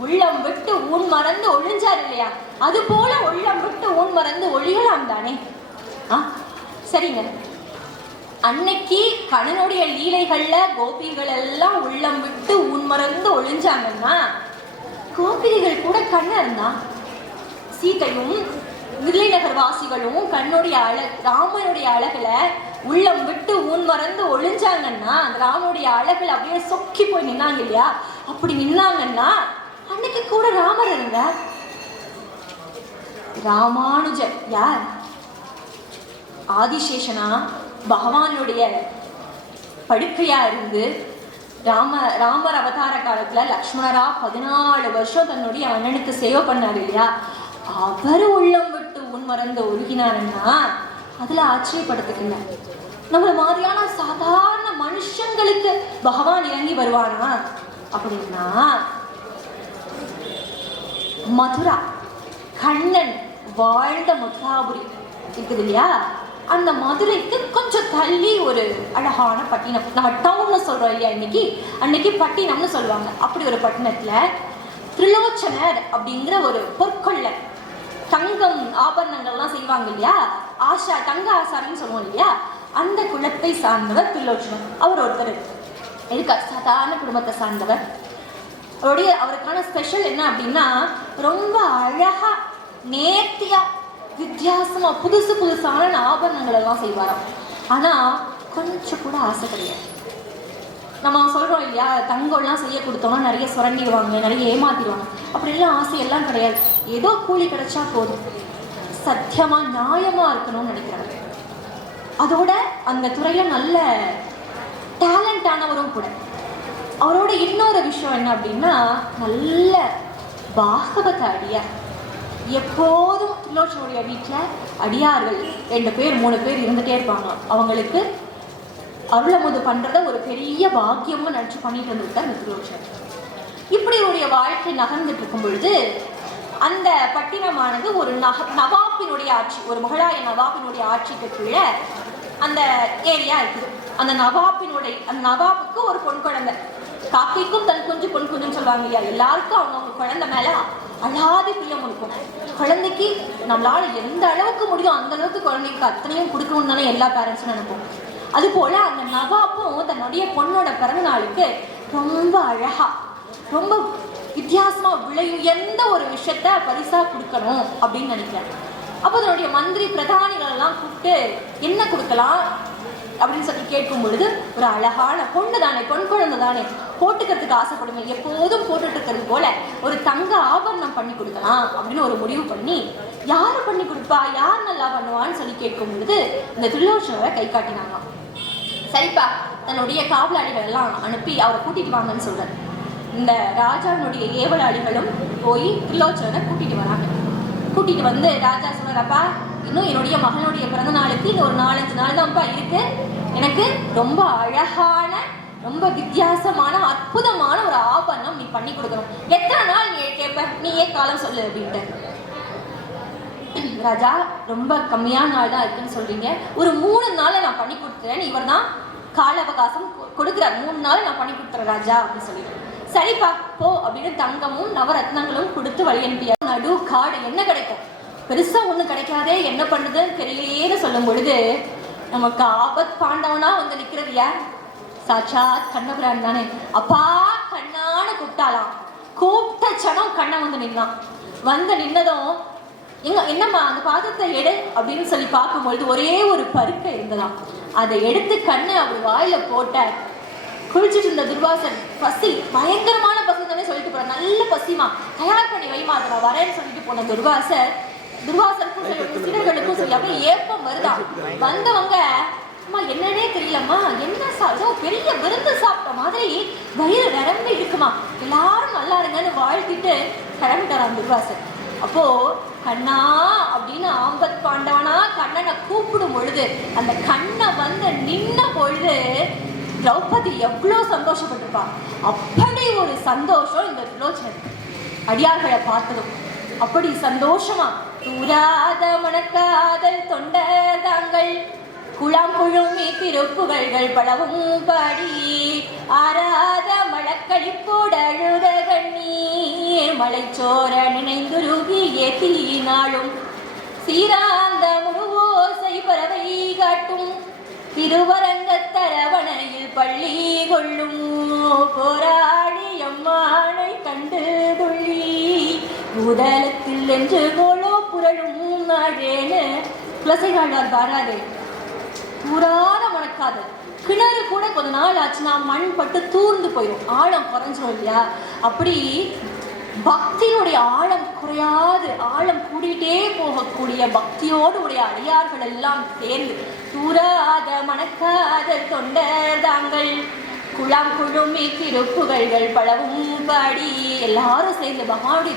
உள்ளம் விட்டு ஊன் மறந்து ஒழிஞ்சார் இல்லையா, அது போல உள்ளம் விட்டு ஊன் மறந்து ஒழியலாம் தானே. சரிங்க, அன்னைக்கு கண்ணனுடைய லீலைகள்ல கோபிகள் எல்லாம் உள்ளம் விட்டு ஊன் மறந்து ஒழிஞ்சாங்கன்னா, கோபிகைகள் கூட கண்ணன் தான். சீதையும் வில்லைநகர் வாசிகளும் கண்ணுடைய ராமனுடைய அழகுல உள்ளம் விட்டு ஊன் மறந்து ஒழிஞ்சாங்கன்னா, அந்த ராமனுடைய அழகுல அப்படியே சொக்கி போய் நின்னாங்க இல்லையா, அப்படி நின்னாங்கன்னா அன்னைக்கு கூட ராமர் இருந்தார். ராமானுஜர் யார்? ஆதிசேஷனா பகவானுடைய படுக்கையா இருந்து ராமர் அவதார காலத்துல லக்ஷ்மணரா 14 வருஷம் தன்னுடைய அண்ணனுக்கு சேவை பண்ணார் இல்லையா, அவர் உள்ளம் விட்டு உன் மறந்து ஒழுகினாருன்னா அதுல ஆச்சரியப்படுத்துக்கல. நம்மள மாதிரியான சாதாரண மனுஷங்களுக்கு பகவான் இறங்கி வருவானா அப்படின்னா, மதுரா கண்ணன் வாழ்ந்த மதுராபுரி இருக்குது இல்லையா, அந்த மதுரைக்கு கொஞ்சம் தள்ளி ஒரு அழகான பட்டினம், நம்ம டவுன்னு சொல்றோம் இல்லையா, அன்னைக்கு பட்டினம்னு சொல்லுவாங்க. அப்படி ஒரு பட்டினத்துல திரிலோச்சனர் அப்படிங்கிற ஒரு பொற்கொள்ளர், தங்கம் ஆபரணங்கள்லாம் செய்வாங்க இல்லையா, தங்க ஆசாரின்னு சொல்லுவோம் இல்லையா, அந்த குலத்தை சார்ந்தவர் திரிலோச்சனர். அவர் ஒருத்தர் இருக்கார், சாதாரண குடும்பத்தை சார்ந்தவர். அவருக்கான ஸ்பெஷல் என்ன அப்படின்னா, ரொம்ப அழகா நேர்த்தியா வித்தியாசமா புதுசான ஆபரணங்கள் எல்லாம் செய்வாராம். ஆனா கொஞ்சம் கூட ஆசை கிடையாது. நம்ம சொல்றோம் இல்லையா, தங்கம்லாம் செய்ய கொடுத்தோம்னா நிறைய சுரண்டிடுவாங்க, நிறைய ஏமாத்திடுவாங்க. அப்படிலாம் ஆசையெல்லாம் கிடையாது. ஏதோ கூலி கிடைச்சா போதும், சத்தியமா நியாயமா இருக்கணும்னு நினைக்கிறாங்க. அதோட அந்த துறையில நல்ல டேலண்டானவரும் கூட. அவரோட இன்னொரு விஷயம் என்ன அப்படின்னா, நல்ல பாகவத அடியார். எப்போதும் திரிலோச்சனுடைய வீட்டில் அடியார்கள் 2 பேர் 3 பேர் இருந்துகிட்டே இருப்பாங்க. அவங்களுக்கு அருளமுது பண்ணுறத ஒரு பெரிய பாக்கியமாக நினச்சி பண்ணிட்டு வந்துருக்கார் அந்த திரிலோச்சனர். இப்படி உடைய வாழ்க்கை நகர்ந்துட்டு இருக்கும் பொழுது, அந்த பட்டினமானது ஒரு நவாப்பினுடைய ஆட்சி, ஒரு முகலாய நவாப்பினுடைய ஆட்சிக்கு கீழே அந்த ஏரியா இருக்குது. அந்த நவாப்புக்கு ஒரு பொன் குழந்தை, காக்கைக்கும் தன் குஞ்சு பொன் குஞ்சுன்னு சொல்லுவாங்க இல்லையா, எல்லாருக்கும் அவங்க குழந்தை மேல அழாதி பிரியம் இருக்கும். குழந்தைக்கு நம்மளால எந்த அளவுக்கு முடியும் அந்த அளவுக்கு குழந்தைக்கு அத்தனையும் கொடுக்கணும்னு தானே எல்லா பேரண்ட்ஸும் நினைப்போம். அது போல அந்த நவாப்பும் தன்னுடைய பொண்ணோட பிறந்த நாளுக்கு ரொம்ப அழகா ரொம்ப வித்தியாசமா விலையுயர்ந்த ஒரு விஷயத்த பரிசா கொடுக்கணும் அப்படின்னு நினைக்கிறாங்க. அப்போ அதனுடைய மந்திரி பிரதானிகள் எல்லாம் கூப்பிட்டு என்ன கொடுக்கலாம் அப்படின்னு சொல்லி கேட்கும் பொழுது, ஒரு அழகான பொண்ணு தானே, பொன் குழந்தை தானே, போட்டுக்கிறதுக்கு ஆசைப்படுமே, எப்போதும் போட்டுட்டு இருக்கிறது போல ஒரு தங்க ஆபரணம் பண்ணி கொடுக்கலாம் அப்படின்னு ஒரு முடிவு பண்ணி, யாரு பண்ணி கொடுப்பா, யார் நல்லா பண்ணுவான்னு சொல்லி கேட்கும் பொழுது இந்த திரிலோச்சனரை கை காட்டினாங்க. சரிப்பா, தன்னுடைய காவலாளிகள் எல்லாம் அனுப்பி அவரை கூட்டிட்டு வாங்கன்னு சொல்றாரு. இந்த ராஜாவினுடைய ஏவலாளிகளும் போய் திரிலோச்சனரை கூட்டிட்டு வராங்க. கூட்டிட்டு வந்து ராஜா சொன்னாரப்பா, இன்னும் என்னுடைய மகனுடைய பிறந்த நாளுக்கு இந்த ஒரு 4-5 நாள் தான்ப்பா இருக்கு, எனக்கு ரொம்ப அழகான ரொம்ப வித்தியாசமான அற்புதமான ஒரு ஆபரணம் நீ பண்ணி கொடுக்கணும், எத்தனை நாள் நீ கேட்ப, நீயே காலம் சொல்லு அப்படின்ட்டு. ராஜா, ரொம்ப கம்மியான நாள் தான் இருக்குன்னு சொல்றீங்க, ஒரு 3 நாள் நான் பண்ணி கொடுத்துறேன், இவர் தான் கால அவகாசம் கொடுக்குறார், 3 நாள் நான் பண்ணி கொடுத்துறேன் ராஜா அப்படின்னு சொல்லிட்டு. சரிப்பா போ அப்படின்னு தங்கமும் நவரத்னங்களும் கொடுத்து வழி அனுப்பியார். நடு காடு என்ன கிடைக்கும், பெருசா ஒண்ணும் கிடைக்காதே, என்ன பண்ணுதுன்னு தெரியலையேன்னு சொல்லும் பொழுது நமக்கு ஆபத் பாண்டவனா வந்து நிக்கிறது யார்? சாட்சாத் கண்ணபுரான் தானே. அப்பா கண்ணான்னு கூப்பிட்டாலாம். கூப்பிட்ட சனம் கண்ணன் வந்து நின்னான். வந்து நின்னதும் என்னம்மா அந்த பாத்திரத்தை எடு அப்படின்னு சொல்லி பார்க்கும்பொழுது ஒரே ஒரு பருக்கை இருந்ததாம். அதை எடுத்து கண்ணு அவர் வாயில போட்ட. குளிச்சுட்டு இருந்த துர்வாசன் பசி, பயங்கரமான பசி தானே சொல்லிட்டு போற, நல்ல பசிமா, தயார் பண்ணி வைமா, அதை நான் வரேன்னு சொல்லிட்டு போன துர்வாசனுக்கும் சரி சீடர்களுக்கும் சரி அப்படியே ஏப்பம் வருதான். வந்தவங்க அம்மா என்னன்னே தெரியலம்மா, என்ன ஏதோ பெரிய விருந்து சாப்பிட்ட மாதிரி வயிறு நிரம்பி இருக்குமா, எல்லாரும் நல்லா இருங்கன்னு வாழ்த்திட்டு கிளம்பிட்டாராம் துர்வாசன். அப்போ கண்ணா அப்படின்னு ஆம்பத் பாண்டவனா கண்ணனை கூப்பிடும் பொழுது அந்த கண்ணை வந்து நின்ன பொழுது திரௌபதி எவ்வளவு சந்தோஷப்பட்டிருப்பான். அப்படி ஒரு சந்தோஷம் இந்த திலோச்சனத்துக்கு அடியார்களை பார்த்ததும் அப்படி சந்தோஷமா. தூராத மணக்காதல் தொண்டர் தாங்கள் குளம் குழுமி திருப்புகழ்கள் பலவும் பாடி ஆராத மழக்களிப்போட அழுத கண்ணீர் மலைச்சோர நினைந்துருகி ஏத்தினாலும் சீராந்த முழுவோசை பறவை காட்டும் திருவரங்கத்தரவணையில் பள்ளி கொள்ளும் போராடி அம்மானை கண்டு கொள்ளி பூதலத்தில் என்று கோலோ புரளும் நாடேன்னு குலசைகாழ்வார் பாராதே. பூராத மணக்காது கிணறு கூட கொஞ்ச நாள் ஆச்சுன்னா மண் பட்டு தூர்ந்து போயிடும், ஆழம் குறைஞ்சிரும் இல்லையா? அப்படி பக்தியினுடைய ஆழம் குறையாது, ஆழம் கூடிட்டே போகக்கூடிய பக்தியோடு உடைய அடியார்கள் எல்லாம் சேர்ந்து தூராத மணக்காத தொண்டர் தாங்கள் குளம் குழுமி திருப்புகழ்கள் பலவும் பாடி எல்லாரும் சேர்ந்து பகவானுடைய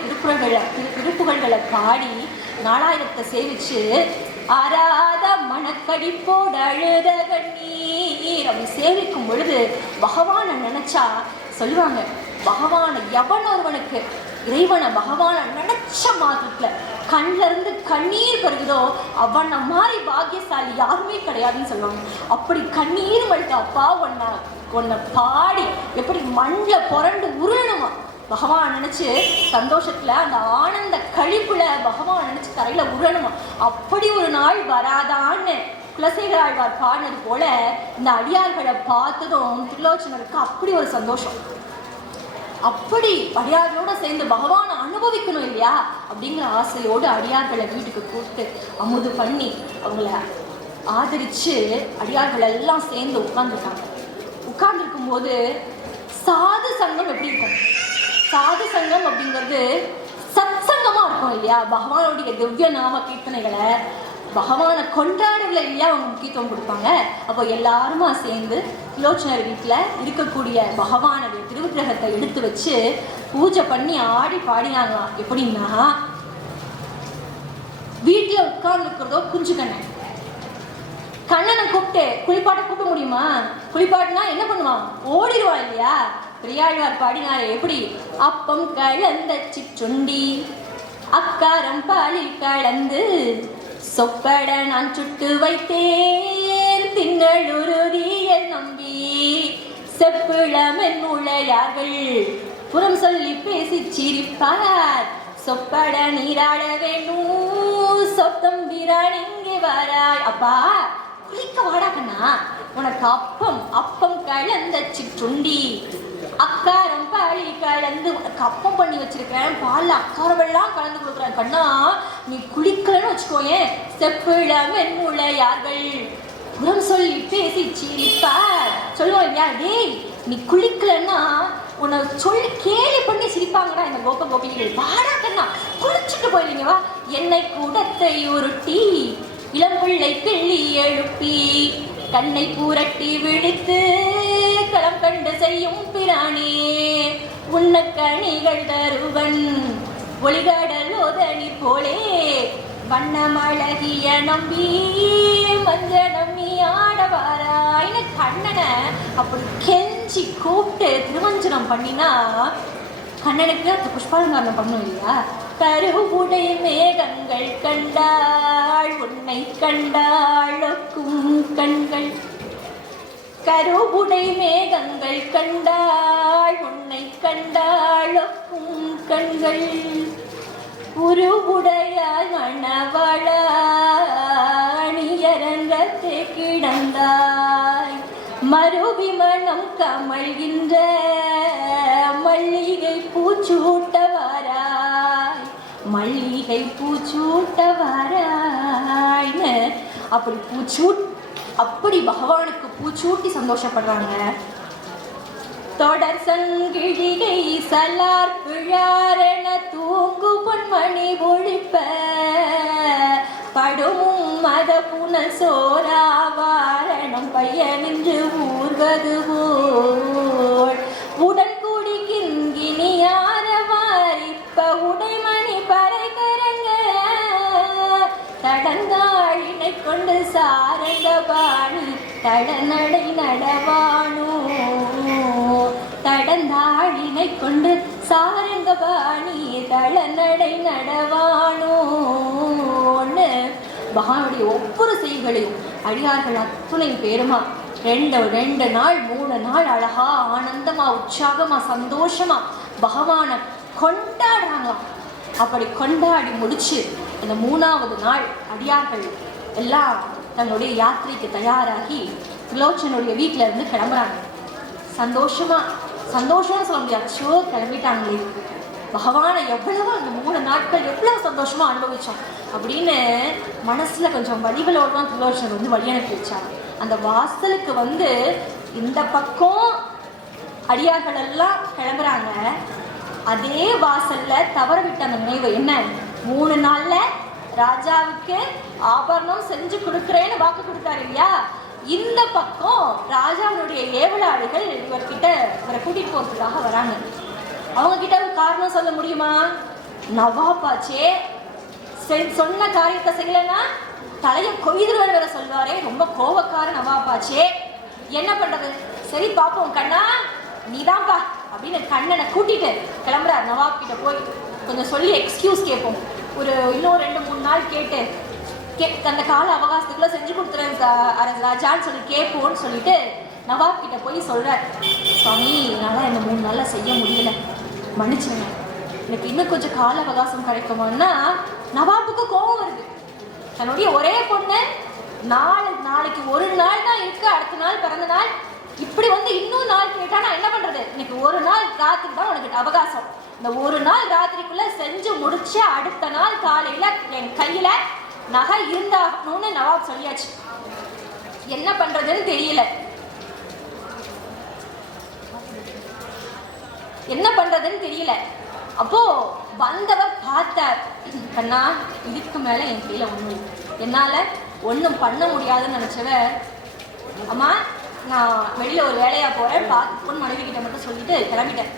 திருப்புகழ்களை பாடி நாலாயிரத்தை சேவிச்சு ஆராத மணக்கடிப்போடு அழுத கண்ணீர் அப்படி சேவிக்கும் பொழுது பகவானை நினைச்சா சொல்லுவாங்க, பகவானை எவன் ஒருவனுக்கு இறைவனை பகவானை நினைச்ச மாத்திரத்துல கண்ல இருந்து கண்ணீர் பெறுகிறதோ அவனை மாதிரி பாக்கியசாலி யாருமே கிடையாதுன்னு சொல்லுவாங்க. அப்படி கண்ணீர் வழிக்க அப்பா உன்னை பாடி எப்படி மண்ணில் புரண்டு உருளணுமா பகவான் நினைச்சு சந்தோஷத்துல அந்த ஆனந்த கழிப்புல பகவான் நினைச்சு தரையில உருளணுமா. அப்படி ஒரு நாள் வராதான்னு குலசேகர ஆழ்வார் பாடினது போல இந்த அடியார்களை பார்த்ததும் திரிலோச்சனருக்கு அப்படி ஒரு சந்தோஷம். அப்படி அடியார்களோட சேர்ந்து பகவானை அனுபவிக்கணும் இல்லையா அப்படிங்கிற ஆசையோடு அடியார்களை வீட்டுக்கு கூப்பிட்டு அமுது பண்ணி அவங்கள ஆதரிச்சு அடியார்கள் எல்லாம் சேர்ந்து உட்கார்ந்துருக்காங்க. உட்கார்ந்துருக்கும் போது சாது சங்கம் எப்படி இருக்கும்? சாது சங்கம் அப்படிங்கிறது சத்சங்கமா இருக்கும் இல்லையா? பகவானுடைய திவ்ய நாம கீர்த்தனைகளை பகவானை கொண்டாடல இல்லையா அவங்க முக்கியத்துவம் கொடுப்பாங்க. அப்போ எல்லாருமா சேர்ந்து திலோச்சனர் வீட்டில் இருக்கக்கூடிய பகவானுடைய திருவிக்கிரகத்தை எடுத்து வச்சு பூஜை பண்ணி ஆடி பாடினாங்களாம். எப்படின்னா வீட்டில் உட்கார்ந்துருக்கிறதோ குஞ்சு கண்ணன், கண்ணனை கூப்பிட்டு குளிப்பாட்ட கூப்பிட முடியுமா? குளிப்பாட்டுனா என்ன பண்ணுவான்? ஓடிடுவான் இல்லையா? பெரியாழ்வார் பாடினாரே எப்படி? அப்பம் கலந்த சிற்றுண்டி அக்காரம் பாலில் கலந்து சொப்பட நான் சுட்டு வைத்தேன் திங்களுருதிய நம்பி செப்பிழமென் உளையார்கள் புறம் சொல்லி பேசி சிரிப்பார் சொப்பட நீராட வேணும் சொத்தம் வீரான் இங்கே வராய். அப்பா குளிக்க வாடா கண்ணா, உனக்கு அப்பம் கலந்த சிற்றுண்டி அக்காரம் பாலி கலந்து உனக்கு அப்பம் பண்ணி வச்சிருக்கேன், பால் அக்காரம் எல்லாம் கலந்து கொடுக்குறேன் கண்ணா, நீ குளிக்கலன்னு வச்சுக்கோயேன் செப்பிழமென் உளையார்கள் புறம் சொல்லி பேசி சிரிப்பார். சொல்லுவோம் இல்லையா, டேய் நீ குளிக்கலன்னா உன்னை சொல்லி கேலி பண்ணி சிரிப்பாங்கடா இந்த கோப கோபிகள். வாடா கண்ணா குளிச்சுட்டு போயிடுங்க வா. என்னை கூடத்தை உருட்டி இளம்பிள்ளை கிள்ளி எழுப்பி கண்ணை பூரட்டி விழித்து களம் கண்டு செய்யும் பிரானே உன்ன கணிகள் தருவன் ஒளிகடல் ஓதனி போலே வண்ணமழகிய நம்பி மஞ்ச நம்பி ஆடவாராயின்னு கண்ணனை அப்படி கெஞ்சி கூப்பிட்டு திருவஞ்சனம் பண்ணினா கண்ணனுக்கு அந்த புஷ்பாலங்காரம் பண்ணும் இல்லையா? கருவுடை மேகங்கள் கண்டாள் உன்னை கண்டாளுக்கும் கண்கள், கருவுடை மேகங்கள் கண்டாள் உன்னை கண்டாளுக்கும் கண்கள், உருவுடையாய் மணவள அணியரங்கத்தை கிடந்தாய் மறுவி மனம் கமழ்கின்ற மல்லிகை பூச்சூட்ட வாராய் மல்லிகை பூச்சூட்ட வாராய்னு அப்படி பகவானுக்கு பூச்சூட்டி சந்தோஷப்படுறாங்க. தொடர் சங்கிழிகை சலார் பிழாரென தூங்கு பொன்மணி ஒழிப்ப படும் மத புனல் சோராவாரணம் பையனின்று ஊர்வது போல் உடன் கூடி கிண்கிணியாரவாரிப்ப உடைமணி பறை கரங்க தடந்தாழினை கொண்டு சாரங்க பாணி தடநடை நடவானோ தடந்தாழினை கொண்டு சாரங்க பாணி தடநடை நடவானோன்னு பகவானுடைய ஒவ்வொரு செய்களையும் அடியார்கள் அத்துணை பேருமா ரெண்டு நாள் 3 நாள் அழகா ஆனந்தமா உற்சாகமா சந்தோஷமா பகவான கொண்டாடுறாங்களாம். அப்படி கொண்டாடி முடிச்சு அந்த 3ஆவது நாள் அடியார்கள் எல்லாம் தன்னுடைய யாத்திரைக்கு தயாராகி திலோச்சனுடைய வீட்டில இருந்து கிளம்புறாங்க. சந்தோஷம்னு சொல்ல முடியாது, கிளம்பிட்டாங்களே பகவானை எவ்வளவு அந்த 3 நாட்கள் எவ்வளவு சந்தோஷமா அனுபவிச்சோம் அப்படின்னு மனசுல கொஞ்சம் வழிகளோடு தான் திலோச்சனர் வந்து வழி அனுப்பி வச்சாங்க. அந்த வாசலுக்கு வந்து இந்த பக்கம் அடியார்கள் எல்லாம் கிளம்புறாங்க. அதே வாசல்ல தவற விட்ட அந்த நினைவு என்ன, 3 நாள்ல ராஜாவுக்கு ஆபரணம் செஞ்சு கொடுக்குறேன்னு வாக்கு கொடுத்தாரு இல்லையா, இந்த பக்கம் ராஜாவுடைய ஏவலாளிகள் இவரை கூட்டிட்டு போறதுக்காக வராங்க. அவங்க கிட்ட ஒரு காரணம் சொல்ல முடியுமா? நவாபாச்சே சொன்ன காரியத்தை செய்யலன்னா தலையை கொய்துருவர் வேற சொல்வாரே, ரொம்ப கோபக்கார நவாபாச்சே, என்ன பண்றது, சரி பாப்போம் கண்ணா நீதான்ப்பா அப்படின்னு கண்ணனை கூட்டிட்டு கிளம்புறாரு. நவாப் கிட்ட போய் கொஞ்சம் சொல்லி எக்ஸ்கியூஸ் கேட்போம், இன்னும் 2-3 நாள் கேட்டு அந்த கால அவகாசத்துக்குள்ள செஞ்சு கொடுத்துறேன் ராஜான்னு சொல்லி கேட்போன்னு சொல்லிட்டு நவாப் கிட்ட போய் சொல்றார், சுவாமி என்னால் இந்த 3 நாள்ல செய்ய முடியல, மன்னிச்சுங்க, எனக்கு இன்னும் கொஞ்சம் கால அவகாசம் கிடைக்குமான்னா நவாப்புக்கு கோபம் வருது. தன்னுடைய ஒரே பொண்ணு நாளைக்கு 1 நாள் தான் இருக்கு, அடுத்த நாள் பிறந்த நாள், இப்படி வந்து இன்னும் நாள் கேட்டா நான் என்ன பண்றது, இன்னைக்கு 1 நாள் ராத்திரி தான் உனக்கு அவகாசம், இந்த 1 நாள் ராத்திரிக்குள்ள செஞ்சு முடிச்சு அடுத்த நாள் காலையில என் கையில நகை இருந்தாகணும்னு நவாப் சொல்லியாச்சு. என்ன பண்றதுன்னு தெரியல, அப்போ வந்தவர் பார்த்தார், கண்ணா இதுக்கு மேல என் கையில ஒண்ணும் என்னால ஒன்றும் பண்ண முடியாதுன்னு நினைச்சவ, அம்மா நான் வெளியில ஒரு வேலையா போறேன் பார்த்துக்கோன்னு மனைவி கிட்ட மட்டும் சொல்லிட்டு கிளம்பிட்டேன்.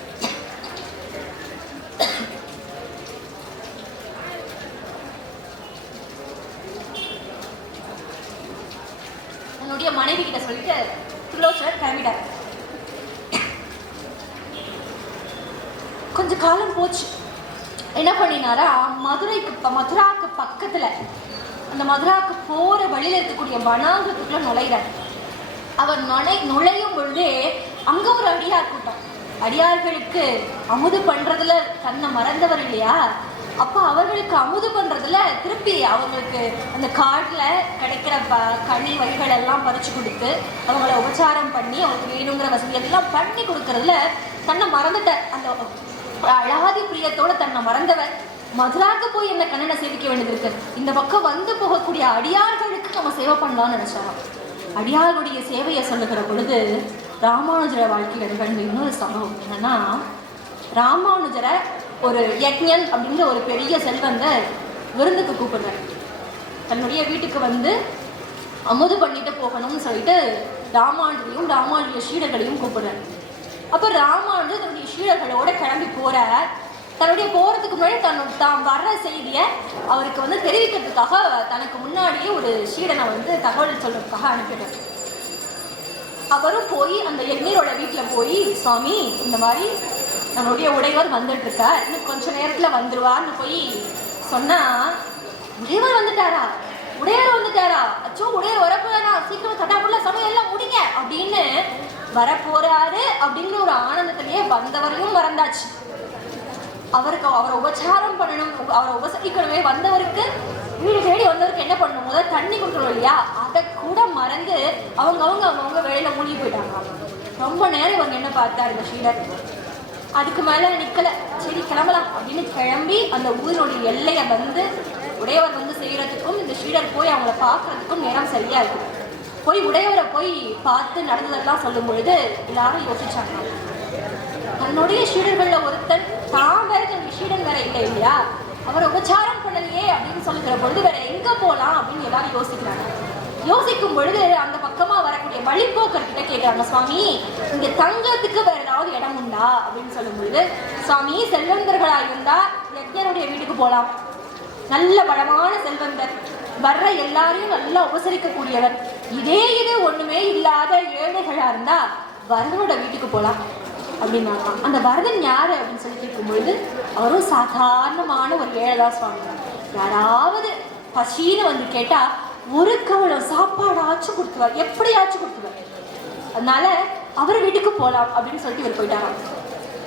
என்னுடைய மனைவி கிட்ட சொல்லிட்டு திலோச்சனர் கிளம்பிட்டார். கொஞ்ச காலம் போச்சு. என்ன பண்ணினாரா, மதுராக்கு பக்கத்துல அந்த மதுராக்கு போற வழியில இருக்கக்கூடிய வனாந்தரத்துக்குள்ள நுழைகிறார். அவர் நுழையும் பொழுதே அங்க ஒரு அடியார் கூட்டம், அடியார்களுக்கு அமுது பண்றதுல தன்னை மறந்தவர் இல்லையா, அப்போ அவர்களுக்கு அமுது பண்றதுல திருப்பி அவங்களுக்கு அந்த காட்டுல கிடைக்கிற கனி வகைகள் எல்லாம் பறிச்சு கொடுத்து அவங்கள உபச்சாரம் பண்ணி அவங்களுக்கு வேணுங்கிற வசதி எல்லாம் பண்ணி கொடுக்கறதுல தன்னை மறந்துட்ட, அந்த அழாதி பிரியத்தோட தன்னை மறந்தவர் மதுராக்கு போய் என்ன கண்ணனை சேவிக்க வேண்டியது இருக்கு, இந்த பக்கம் வந்து போகக்கூடிய அடியார்களுக்கு நம்ம சேவை பண்ணலாம்னு நினைச்சாராம். அடியார்களுடைய சேவையை சொல்லுகிற பொழுது ராமானுஜர வாழ்க்கையில் நிகழ்ந்த இன்னொரு சம்பவம் என்னன்னா, ராமானுஜரை ஒரு யக்ஞன் அப்படிங்கிற ஒரு பெரிய செல்வந்த விருந்துக்கு கூப்பிடுறாரு. தன்னுடைய வீட்டுக்கு வந்து அமுது பண்ணிட்டு போகணும்னு சொல்லிட்டு ராமானுஜரையும் ராமானுஜ சீடர்களையும் கூப்பிடுறாரு. அப்போ ராமானுஜர் தன்னுடைய சீடர்களோட கிளம்பி போறார். தன்னுடைய போறதுக்கு முன்னாடி தான் வர்ற செய்தியை அவருக்கு வந்து தெரிவிக்கிறதுக்காக தனக்கு முன்னாடியே ஒரு சீடனை வந்து தகவல் சொல்றதுக்காக அனுப்பிடுறாரு. அவரும் போய் அந்த யக்ஞரோட வீட்டில் போய், சுவாமி இந்த மாதிரி நம்மளுடைய உடையவர் வந்துட்டு இருக்கார், இன்னும் கொஞ்ச நேரத்துல வந்துருவார்னு போய் சொன்னா, உடையவர் வந்துட்டாரா, அச்சோ உடையவர் வரப்போறா, சீக்கிரம் சட்டாப்புள்ள சமையல் எல்லாம் முடிங்க அப்படின்னு வரப்போறாரு அப்படிங்கிற ஒரு ஆனந்தத்திலேயே வந்தவரையும் மறந்தாச்சு. அவரை உபச்சாரம் பண்ணணும், அவரை உபசரிக்கணுமே. வந்தவருக்கு வீடு தேடி வந்தவருக்கு என்ன பண்ணணும், முதல்ல தண்ணி கொடுக்கணும் இல்லையா, அதை கூட மறந்து அவங்க வேலையில மூழ்கி போயிட்டாங்க. ரொம்ப நேரம் இவங்க என்ன பார்த்தாரு இந்த ஷீடர். அதுக்கு மேல நிக்கல, சரி கிளம்பலாம் அப்படின்னு கிளம்பி அந்த ஊரினுடைய எல்லையை வந்து உடையவர் வந்து செய்யறதுக்கும் இந்த ஷீடர் போய் அவங்கள பார்க்கறதுக்கும் நேரம் சரியா இருக்கு. போய் உடையவரை போய் பார்த்து நடந்ததெல்லாம் சொல்லும் பொழுது எல்லாரும் யோசிச்சாங்க, தன்னுடைய ஷீடர்கள்ல ஒருத்தன் தான் வேற தன்னுடைய ஷீடன் வேற இல்லை இல்லையா, அவரை உபச்சாரம் பண்ணலையே அப்படின்னு சொல்லுகிற பொழுது வேற எங்க போலாம் அப்படின்னு எல்லாரும் யோசிக்கிறாங்க. யோசிக்கும் பொழுது அந்த பக்கமா வரக்கூடிய வழிபோக்கர்கிட்ட கேட்கிறாங்க, சுவாமி இங்க தங்கத்துக்கு வேற ஏதாவது இடம் உண்டா அப்படின்னு சொல்லும் பொழுது, சுவாமி செல்வந்தர்களா இருந்தா யஜ்ஞனுடைய வீட்டுக்கு போலாம், நல்ல பலமான செல்வந்தர், வர்ற எல்லாரையும் நல்லா உபசரிக்கக்கூடியவர். இது ஒண்ணுமே இல்லாத ஏழைகளா இருந்தா வரதனோட வீட்டுக்கு போலாம் அப்படின்னாங்க. அந்த வரதன் யாரு அப்படின்னு சொல்லி கேட்கும் பொழுது, அவரும் சாதாரணமான ஒரு ஏழைதான் சுவாமி. யாராவது பசின்னு வந்து கேட்டா ஒரு கவளம் சாப்பாடாச்சும் கொடுத்துவார், எப்படியாச்சும் கொடுத்துவார். அதனால அவர் வீட்டுக்கு போலாம் அப்படின்னு சொல்லிட்டு இவர் போயிட்டாராம்.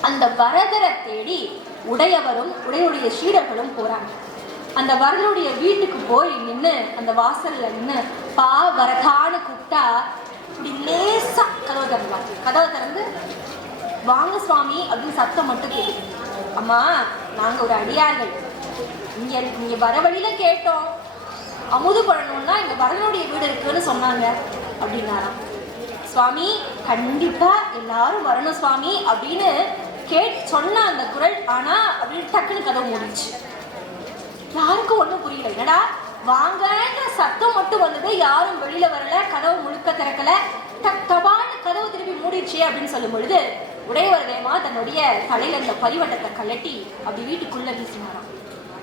அந்த வரதரை தேடி உடையவரும் உடையுடைய சீடர்களும் போறாங்க. அந்த வரதனுடைய வீட்டுக்கு போய் நின்று அந்த வாசல்ல நின்று பா வரதான்னு கூப்பிட்டா இப்படி லேசா கதவை திறந்தாங்க. கதவை திறந்து வாங்க சுவாமி அப்படின்னு சத்தம் மட்டும் கேட்குது. அம்மா நாங்க ஒரு அடியார்கள், இங்க வர வழியில கேட்டோம், அமுது பண்ணணும்னா இங்க வரதனுடைய வீடு இருக்குன்னு சொன்னாங்க அப்படின்னாராம். சுவாமி கண்டிப்பா எல்லாரும் வரணும் சுவாமி அப்படின்னு சொன்ன அந்த குரல், ஆனா அப்படின்னு டக்குன்னு கதவு மூடிச்சு. யாருக்கும் ஒண்ணும் புரியல, என்னடா வாங்கன்ற சத்தம் மட்டும் வந்தது, யாரும் வெளியில வரல, கதவு முழுக்க திறக்கல, டபான்னு கதவு திருப்பி மூடிச்சு அப்படின்னு சொல்லும் பொழுது உடையவர் வேகமா தன்னுடைய தலையில இந்த பரிவட்டத்தை கலட்டி அப்படி வீட்டுக்குள்ள வீசினாராம்.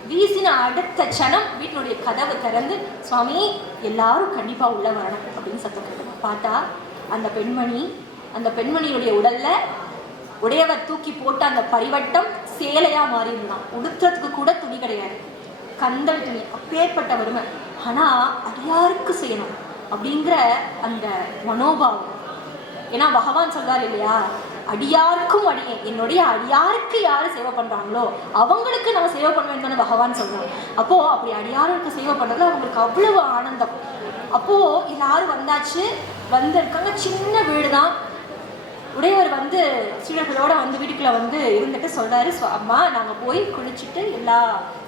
வீசின அடுத்த க்ஷணம் வீட்டினுடைய கதவு திறந்து, சுவாமி எல்லாரும் கண்டிப்பா உள்ள வரணும் அப்படின்னு சத்தம் கேட்டு பார்த்தா அந்த பெண்மணியுடைய உடல்ல உடையவர் தூக்கி போட்ட அந்த பரிவட்டம் சேலையா மாறி இருந்தான். உடுத்துறதுக்கு கூட துணி கிடையாது, கந்தல் துணி, அப்பேற்பட்ட வறுமை. ஆனா அடியாருக்கு செய்யணும் அப்படிங்கிற அந்த மனோபாவம். ஏன்னா பகவான் சொல்றாரு இல்லையா, அடியாருக்கும் அடியேன், என்னுடைய அடியாருக்கு யாரு சேவை பண்றாங்களோ அவங்களுக்கு நான் சேவை பண்ணுவேன்னு பகவான் சொல்றாங்க. அப்போ அப்படி அடியாருக்கு சேவை பண்றது அவங்களுக்கு அவ்வளவு ஆனந்தம். அப்போ எல்லாரும் வந்தாச்சு, வந்திருக்காங்க. சின்ன வீடுதான். உடையவர் வந்து சீடர்களோட வந்து வீட்டுக்குள்ள வந்து இருந்துட்டு சொல்றாரு, அம்மா நாங்க போய் குளிச்சுட்டு எல்லா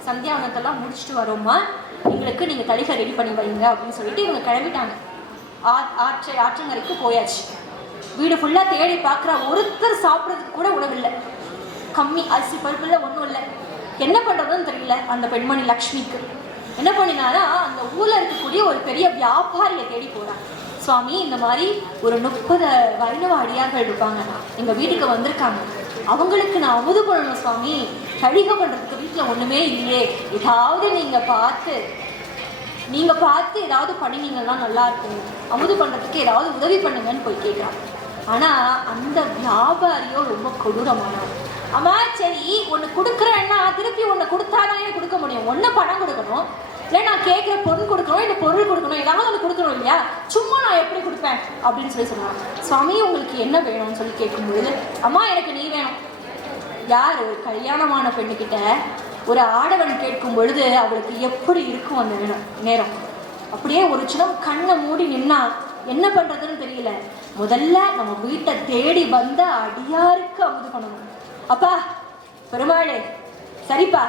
சந்தியாவனத்தெல்லாம் முடிச்சுட்டு வரோம்மா, எங்களுக்கு நீங்க தலிகை ரெடி பண்ணி வைங்க அப்படின்னு சொல்லிட்டு இவங்க கிளம்பிட்டாங்க. ஆற்றங்கரைக்கு போயாச்சு. வீடு ஃபுல்லா தேடி பார்க்குற, ஒருத்தர் சாப்பிட்றதுக்கு கூட உணவு இல்லை, கம்மி, அரிசி பருப்பு இல்லை, ஒன்றும் இல்லை. என்ன பண்றதுன்னு தெரியல. அந்த பெண்மணி லக்ஷ்மிக்கு என்ன பண்ணினானா, அந்த ஊர்ல இருக்கக்கூடிய ஒரு பெரிய வியாபாரியை தேடி போறாங்க. சுவாமி இந்த மாதிரி ஒரு 30 வைணவ அடியார்கள் இருப்பாங்க, எங்க வீட்டுக்கு வந்திருக்காங்க, அவங்களுக்கு நான் அமுது பண்ணணும் சுவாமி, கழிக பண்றதுக்கு வீட்டுல ஒண்ணுமே இல்லையே, ஏதாவது நீங்க பார்த்து ஏதாவது பண்ணினீங்கன்னா நல்லா இருக்கும், அமுது பண்றதுக்கு ஏதாவது உதவி பண்ணுங்கன்னு போய் கேட்கிறாங்க. ஆனா அந்த வியாபாரியோ ரொம்ப கொடூரமானவர். அம்மா சரி ஒண்ணு கொடுக்குறேன்னா திருப்பி ஒண்ணு கொடுத்தாதான் கொடுக்க முடியும், ஒண்ணு பணம் கொடுக்கணும், இல்லை நான் கேட்குற பொருள் கொடுக்கணும், இல்லை பொருள் கொடுக்கணும், ஏதாவது ஒன்று கொடுக்கணும் இல்லையா, சும்மா நான் எப்படி கொடுப்பேன் அப்படின்னு சொல்லி சொன்னாங்க. சுவாமி உங்களுக்கு என்ன வேணும்னு சொல்லி கேட்கும்பொழுது, அம்மா எனக்கு நீ வேணும். யார் ஒரு கல்யாணமான பெண்ணுக்கிட்ட ஒரு ஆடவன் கேட்கும் பொழுது அவளுக்கு எப்படி இருக்கும் அந்த நேரம், அப்படியே ஒரு சின்னம் கண்ணை மூடி நின்னா என்ன பண்றதுன்னு தெரியல. முதல்ல நம்ம வீட்டை தேடி வந்த அடியாருக்கு அமுது பண்ணணும். அப்பா பெருமாளே சரிப்பா,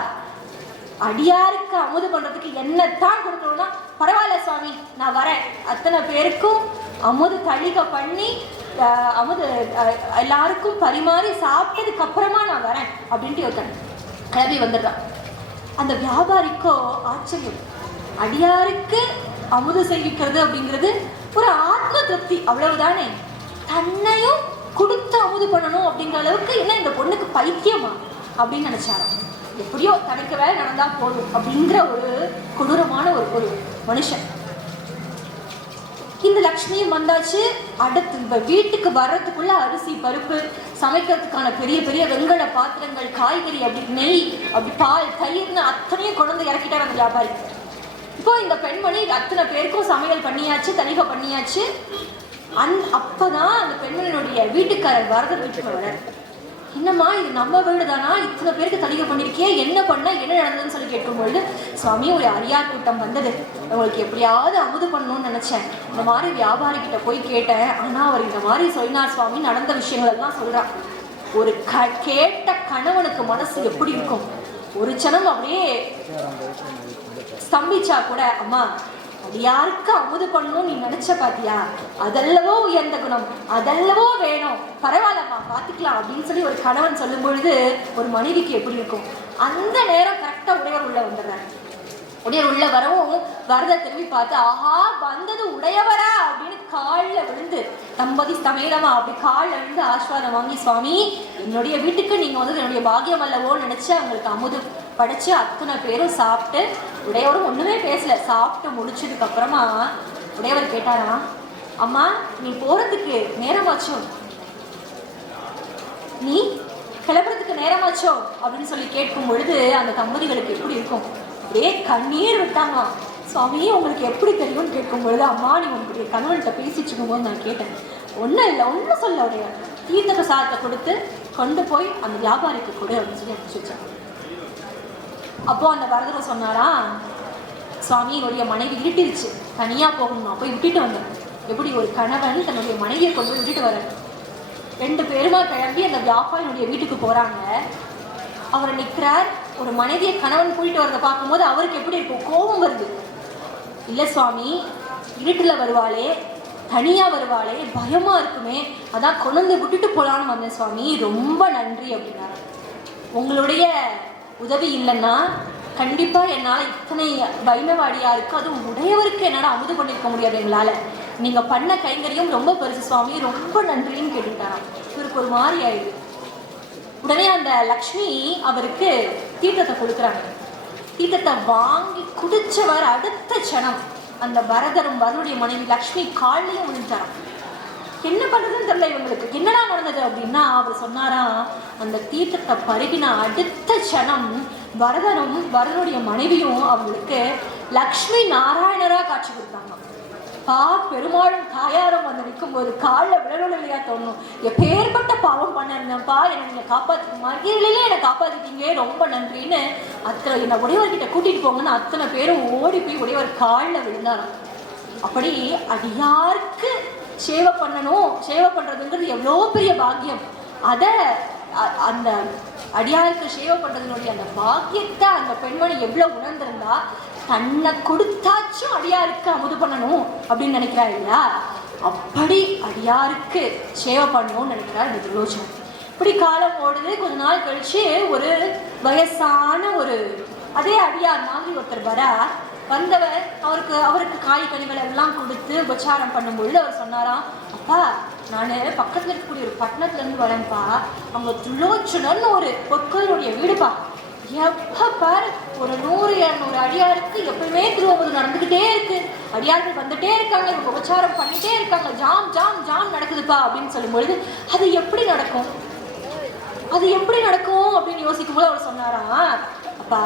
அடியாருக்கு அமுது பண்றதுக்கு என்னத்தான் கொடுக்கணும்னா பரவாயில்ல சுவாமி நான் வரேன், அத்தனை பேருக்கும் அமுது தளிகை பண்ணி அமுது எல்லாருக்கும் பரிமாறி சாப்பிட்டதுக்கு அப்புறமா நான் வரேன் அப்படின்ட்டு ஒருத்தன் கிளம்பி வந்துடுறான். அந்த வியாபாரிக்கோ ஆச்சரியம், அடியாருக்கு அமுது செய்விக்கிறது அப்படிங்கிறது ஒரு ஆத்ம திருப்தி, அவ்வளவுதானே, தன்னையும் கொடுத்து அமுது பண்ணணும் அப்படிங்கிற அளவுக்கு என்ன இந்த பொண்ணுக்கு பைத்தியமா அப்படின்னு நினைச்சாராம். எப்படியோ தனக்கு வேலை நடந்தா போதும் அப்படிங்கிற ஒரு கொடூரமான ஒரு மனுஷன். இந்த லக்ஷ்மியும் வந்தாச்சு. அடுத்து வீட்டுக்கு வர்றதுக்குள்ள அரிசி பருப்பு சமைக்கிறதுக்கான பெரிய பெரிய வெண்கல பாத்திரங்கள், காய்கறி, அப்படி நெய், அப்படி பால், தயிர்னு அத்தனையும் கொண்டு வந்து இறக்கிட்டார் அந்த வியாபாரி. இப்போ இந்த பெண்மணி அத்தனை பேருக்கும் சமையல் பண்ணியாச்சு, தலிகை பண்ணியாச்சு. அப்பதான் அந்த பெண்மணியினுடைய வீட்டுக்காரர் வரதர் வீட்டுக்கு வர என்னம்மா இது நம்ம வீடு தானா, இத்தனை பேருக்கு தலிகை பண்ணிருக்கியே, என்ன பண்ண, என்ன நடந்ததுன்னு சொல்லி கேட்கும்பொழுது, சுவாமி ஒரு அரியார் கூட்டம் வந்தது, உங்களுக்கு எப்படியாவது அமுது பண்ணணும்னு நினைச்சேன், இந்த மாதிரி வியாபாரி கிட்ட போய் கேட்டேன், ஆனா அவர் இந்த மாதிரி சொன்னார் சுவாமி, நடந்த விஷயங்கள் எல்லாம் சொல்றான். ஒரு கேட்ட கணவனுக்கு மனசு எப்படி இருக்கும், ஒரு சனம் அப்படியே ஸ்தம்பிச்சா கூட, அம்மா அது யாருக்கு அமுது பண்ணணும் நீ நினைச்ச பாத்தியா, அதல்லவோ உயர்ந்த குணம், அதல்லவோ வேணும், பரவாயில்லம்மா பாத்துக்கலாம் அப்படின்னு சொல்லி ஒரு கணவன் சொல்லும் பொழுது ஒரு மனைவிக்கு எப்படி இருக்கும். அந்த நேரம் கரெக்டா உடையவர் உள்ள வந்துடுறாரு. உடையவர் உள்ள வரவும் வரத திரும்பி பார்த்து, ஆஹா வந்தது உடையவரா அப்படின்னு காலில் விழுந்து, தம்பதி சமேதமா அப்படி காலில் விழுந்து ஆசீர்வாதம் வாங்கி, சுவாமி என்னுடைய வீட்டுக்கு நீங்க வந்து என்னுடைய பாக்கியம் அல்லவோன்னு நினைச்சு அவங்களுக்கு அமுது படைச்சு அத்தனை பேரும் சாப்பிட்டு, உடையவரும் ஒண்ணுமே பேசல, சாப்பிட்டு முடிச்சதுக்கு அப்புறமா உடையவர் கேட்டாரா, அம்மா நீ போறதுக்கு நேரமாச்சோ, நீ கிளம்புறதுக்கு நேரமாச்சோ அப்படின்னு சொல்லி கேட்கும் பொழுது அந்த தம்பதிகளுக்கு எப்படி இருக்கும், அப்படியே கண்ணீர் விட்டாங்க. சுவாமி உங்களுக்கு எப்படி தெரியும்னு கேட்கும் பொழுது, அம்மா நீ உங்களுடைய கணவன்கிட்ட பேசிட்டு இருக்கும்போது நான் கேட்டேன், ஒன்றும் இல்லை ஒன்றும் சொல்ல உடைய தீர்த்த பிரசாதத்தை கொடுத்து கொண்டு போய் அந்த வியாபாரிக்கு கொடு அப்படின்னு சொல்லி அனுப்பிச்சு வச்சாங்க. அப்போ அந்த வரதரை சொன்னாரா, சுவாமி என்னுடைய மனைவி இருட்டிருச்சு, தனியா போகணும், நான் போய் விட்டுட்டு வந்தேன். எப்படி ஒரு கணவன் தன்னுடைய மனைவியை கொண்டு போய் விட்டுட்டு வர, 2 பேருமா கிளம்பி அந்த வியாபாரியுடைய வீட்டுக்கு போறாங்க. அவர் நிற்கிறார், ஒரு மனைவியை கணவன் கூட்டிட்டு வரதை பார்க்கும்போது அவருக்கு எப்படி இருக்கும், கோபம் வருது. இல்லை சுவாமி இருட்டுல வருவாளே, தனியா வருவாளே, பயமா இருக்குமே, அதான் கொண்டு விட்டுட்டு போலான்னு வந்தேன் சுவாமி, ரொம்ப நன்றி அப்படின்னாரு. உங்களுடைய உதவி இல்லைன்னா கண்டிப்பா என்னால் இத்தனை வைணவாடியாருக்கு, அதுவும் உடையவருக்கு என்னால் அமுது பண்ணியிருக்க முடியாது எங்களால், நீங்க பண்ண கைங்கரியம் ரொம்ப பெருசு சுவாமி, ரொம்ப நன்றின்னு கேட்டுட்டாராம். இவருக்கு ஒரு மாதிரி ஆயிடுது. உடனே அந்த லக்ஷ்மி அவருக்கு தீர்த்தத்தை கொடுக்குறாங்க. தீர்த்தத்தை வாங்கி குடிச்சவர் அடுத்த க்ஷணம் அந்த பரதரும் வரனுடைய மனைவி லக்ஷ்மி காலையும் விழுந்தாராம். என்ன பண்றதுன்னு தெரியல இவங்களுக்கு, என்னடா நடந்தது அப்படின்னா அவர் சொன்னாராம், அந்த தீர்த்தத்தை பருகின அடுத்த க்ஷணம் வரதரும் வரனுடைய மனைவியும் அவங்களுக்கு லக்ஷ்மி நாராயணரா காட்சி கொடுத்தாங்க. பெருமாளும் தாயாரும் வந்து நிற்கும் போது காலில் விழணும் இல்லையா தோணும், எப்பேற்பட்ட பாவம் பண்ணிருந்தேன்ப்பா, என்னை நீங்க காப்பாத்துக்குமா, இல்லையே என்னை காப்பாத்திட்டீங்க ரொம்ப நன்றின்னு அத்தனை என்னை உடையவர்கிட்ட கூட்டிட்டு போங்கன்னு அத்தனை பேரும் ஓடி போய் உடையவர் காலில் விழுந்தாராம். அப்படி அடியாருக்கு சேவை பண்ணணும், சேவை பண்றதுங்கிறது எவ்வளோ பெரிய பாக்கியம். அதை அந்த அடியாருக்கு சேவை பண்றதுனுடைய அந்த பாக்கியத்தை அந்த பெண்மணி எவ்வளவு உணர்ந்திருந்தா, தன்னை கொடுத்தாச்சும் அடியாருக்கு அமுது பண்ணணும் அப்படின்னு நினைக்கிறா இல்லையா, அப்படி அடியாருக்கு சேவை பண்ணணும்னு நினைக்கிறார் இந்த துலோச்சனம். இப்படி காலம் ஓடுது. கொஞ்ச நாள் கழிச்சு ஒரு வயசான ஒரு அதே அடியார் மாதிரி ஒருத்தர் வர வந்தவர் அவருக்கு காய் கனிகள் எல்லாம் கொடுத்து உபச்சாரம் பண்ணும்பொழுது அவர் சொன்னாராம், அப்பா நான் பக்கத்தில் இருக்கக்கூடிய ஒரு பட்டணத்துலேருந்து வரேன்ப்பா, அவங்க துலோச்சனன்னு ஒரு பொற்களுடைய வீடுப்பா, எப்போ பாரு ஒரு 100-200 அடியாருக்கு எப்பவுமே திருவம்பது நடந்துக்கிட்டே இருக்கு, அடியார்கள் வந்துட்டே இருக்காங்க, இவங்க உபச்சாரம் பண்ணிட்டே இருக்காங்க, ஜாம் ஜாம் ஜாம் நடக்குதுப்பா அப்படின்னு சொல்லும்பொழுது அது எப்படி நடக்கும், அது எப்படி நடக்கும் அப்படின்னு யோசிக்கும் போது அவர் சொன்னாராம், அப்பா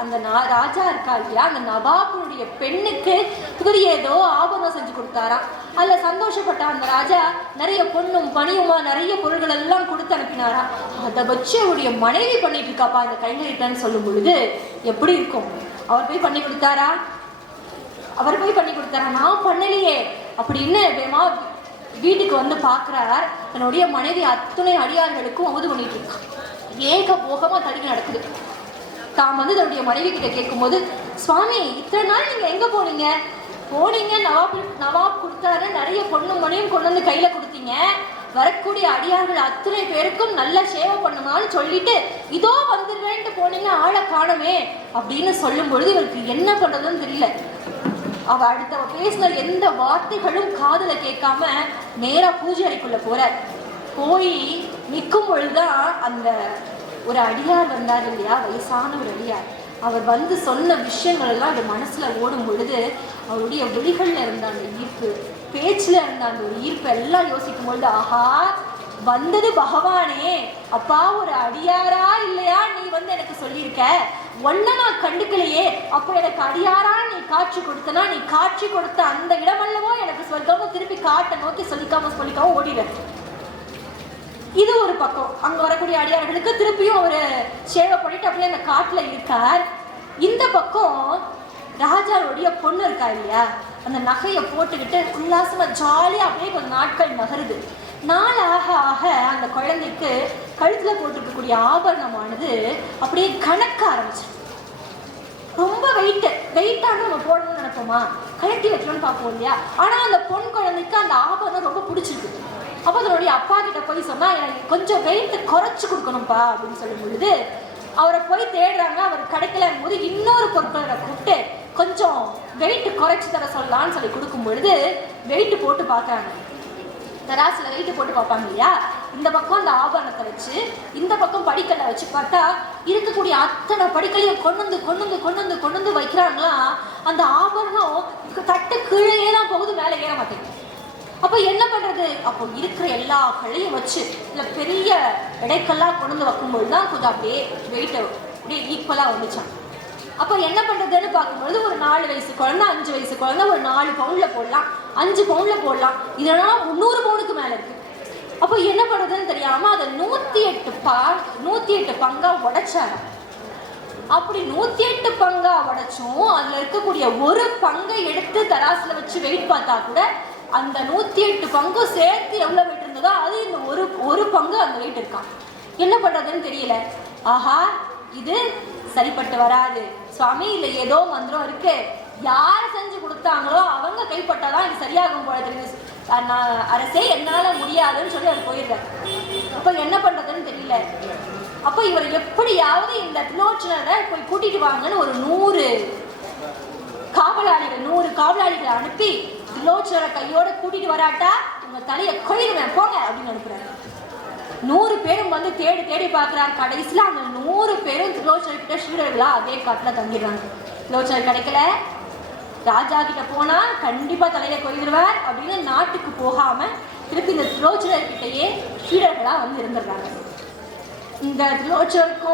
அந்த ராஜா இருக்கா இல்லையா, அந்த நவாபுடைய பெண்ணுக்கு இவர் ஏதோ ஆபரணம் செஞ்சு கொடுத்தாராம். அதுல சந்தோஷப்பட்ட அந்த ராஜா நிறைய பொண்ணும் பணியுமா நிறைய பொருள்கள் எல்லாம் கொடுத்து அனுப்பினாராம். அதை வச்சு அவருடைய மனைவி பண்ணிட்டு இருக்காப்பா இந்த கைங்கரிட்டன்னு சொல்லும் பொழுது எப்படி இருக்கும். அவர் போய் பண்ணி கொடுத்தாரா, நான் பண்ணலையே அப்படின்னு வேமா வீட்டுக்கு வந்து பார்க்குறார். தன்னுடைய மனைவி அத்துணை அடியார்களுக்கும் அமுது பண்ணிட்டு இருக்கான். ஏக போகமா தடுக்கி நடக்குது. தான் வந்து தன்னுடைய மனைவி கிட்ட கேட்கும்போது, சுவாமி இத்தனை நாள் நீங்க எங்க போனீங்க, நவாப் கொடுத்தாரு, நிறைய பொண்ணும் மணியும் கொண்டு வந்து கையில கொடுத்தீங்க, வரக்கூடிய அடியார்கள் அத்தனை பேருக்கும் நல்ல சேவை பண்ணுமான்னு சொல்லிட்டு இதோ வந்துடுறேன்ட்டு போனீங்க, ஆளை காணமே அப்படின்னு சொல்லும் பொழுது இவருக்கு என்ன பண்றதுன்னு தெரியல. அவ அடுத்தவ பேசின எந்த வார்த்தைகளும் காதுல கேட்காம நேரா பூஜை அறைக்குள்ள போறார். போய் நிற்கும் பொழுதுதான் அந்த ஒரு அடியார் வந்தார் இல்லையா, வயசான ஒரு அடியார். அவர் வந்து சொன்ன விஷயங்கள் எல்லாம் அது மனசுல ஓடும் பொழுது அவருடைய விழிகள்ல இருந்த அந்த ஈர்ப்பு, பேச்சுல இருந்த அந்த ஒரு ஈர்ப்பு எல்லாம் யோசிக்கும் பொழுது, ஆஹா வந்தது பகவானே, அப்பா ஒரு அடியாரா இல்லையா நீ வந்து எனக்கு சொல்லியிருக்க, ஒன்ன நான் கண்டுக்கலையே, அப்ப எனக்கு அடியாரா நீ காட்சி கொடுத்தனா, நீ காட்சி கொடுத்த அந்த இடமல்லவோ எனக்கு சொர்க்கமும் திருப்பி காட்ட நோக்கி சொல்லிக்காம ஓடிட. இது ஒரு பக்கம். அங்க வரக்கூடிய அடியார்களுக்கு திருப்பியும் ஒரு சேவை பண்ணிட்டு அப்படியே அந்த காட்டுல இருக்கார். இந்த பக்கம் ராஜாவுடைய பொண்ணு இருக்கா இல்லையா, அந்த நகையை போட்டுக்கிட்டு உல்லாசமா ஜாலியா அப்படியே கொஞ்சம் நாட்கள் நகருது. நாள் ஆக ஆக அந்த குழந்தைக்கு கழுத்துல போட்டுருக்கக்கூடிய ஆபரணமானது அப்படியே கணக்க ஆரம்பிச்சு. ரொம்ப வெயிட்டான நம்ம போடணும்னு நினைப்போமா, கழட்டி வைக்கணும்னு பார்ப்போம் இல்லையா. ஆனா அந்த பொன் குழந்தைக்கு அந்த ஆபரணம் ரொம்ப பிடிச்சிருக்கு. அப்போ அதனுடைய அப்பா கிட்ட போய் சொன்னா, எனக்கு கொஞ்சம் வெயிட் குறைச்சு கொடுக்கணும்ப்பா அப்படின்னு சொல்லும் பொழுது அவரை போய் தேடுறாங்க. அவர் கிடைக்கல போது இன்னொரு பொருட்களை கூப்பிட்டு கொஞ்சம் வெயிட் குறைச்சி தர சொல்லலான்னு சொல்லி கொடுக்கும் பொழுது வெயிட் போட்டு பார்க்குறாங்க. தராசில் வெயிட்டு போட்டு பார்ப்பாங்க இல்லையா. இந்த பக்கம் அந்த ஆபரணத்தை வச்சு இந்த பக்கம் படிக்கல்ல வச்சு பார்த்தா இருக்கக்கூடிய அத்தனை படிக்கலையும் கொண்டு வந்து வைக்கிறாங்களா. அந்த ஆபரணம் தட்டு கீழே தான் போகுது, மேலே ஏற மாட்டேங்குது. அப்போ என்ன பண்றது? அப்போ இருக்கிற எல்லா கல்லையும் வச்சு இல்லை பெரிய இடைக்கெல்லாம் கொண்டு வைக்கும்போது தான் கொஞ்சம் அப்படியே வெயிட் அப்படியே ஈக்குவலாக வந்துச்சான். அப்போ என்ன பண்றதுன்னு பார்க்கும்பொழுது ஒரு 4 வயசு குழந்தை 5 வயசு குழந்தை ஒரு 4 பவுன்ல போடலாம், 5 பவுன்ல போடலாம், இதெல்லாம் 300 பவுனுக்கு மேல இருக்கு. அப்போ என்ன பண்றதுன்னு தெரியாம அதை 108 பங்கா உடைச்சாங்க. அப்படி 108 பங்கா உடைச்சும் அதுல இருக்கக்கூடிய ஒரு பங்கை எடுத்து தராசுல வச்சு வெயிட் பார்த்தா கூட அந்த 108 பங்கும் சேர்த்து எவ்வளவு வெயிட் இருந்ததோ அது இந்த ஒரு பங்கு அந்த வெயிட் இருக்கான். என்ன பண்றதுன்னு தெரியல. ஆஹா, இது சரிப்பட்டு வராது சுவாமி, இல்லை ஏதோ மந்திரம் இருக்கு, யார் செஞ்சு கொடுத்தாங்களோ அவங்க கைப்பட்டாதான் இது சரியாகும் போல தெரியுது அரசே, என்னால முடியாதுன்னு சொல்லி அது போயிடுறாரு. அப்ப என்ன பண்றதுன்னு தெரியல. அப்ப இவர் எப்படியாவது இந்த திலோச்சனரை போய் கூட்டிட்டு வாங்கன்னு ஒரு 100 காவலாளிகளை அனுப்பி திலோச்சனரை கையோட கூட்டிட்டு வராட்டா உங்க தலையை கொய்டுவேன் போங்க அப்படின்னு அனுப்புறாரு. 100 பேரும் வந்து தேடி பார்க்குறாரு. கடைசியில் அந்த 100 பேரும் திலோச்சனர் கிட்ட ஸ்ரீடர்களா அதே காட்டில் தங்கிடுறாங்க. திலோச்சனர் கிடைக்கல, ராஜா கிட்ட போனா கண்டிப்பா தலையில கொய்துருவார் அப்படின்னு நாட்டுக்கு போகாம திருப்பி இந்த திலோச்சனர் கிட்டயே ஸ்ரீடர்களா வந்து இருந்துடுறாங்க. இந்த திலோச்சனருக்கோ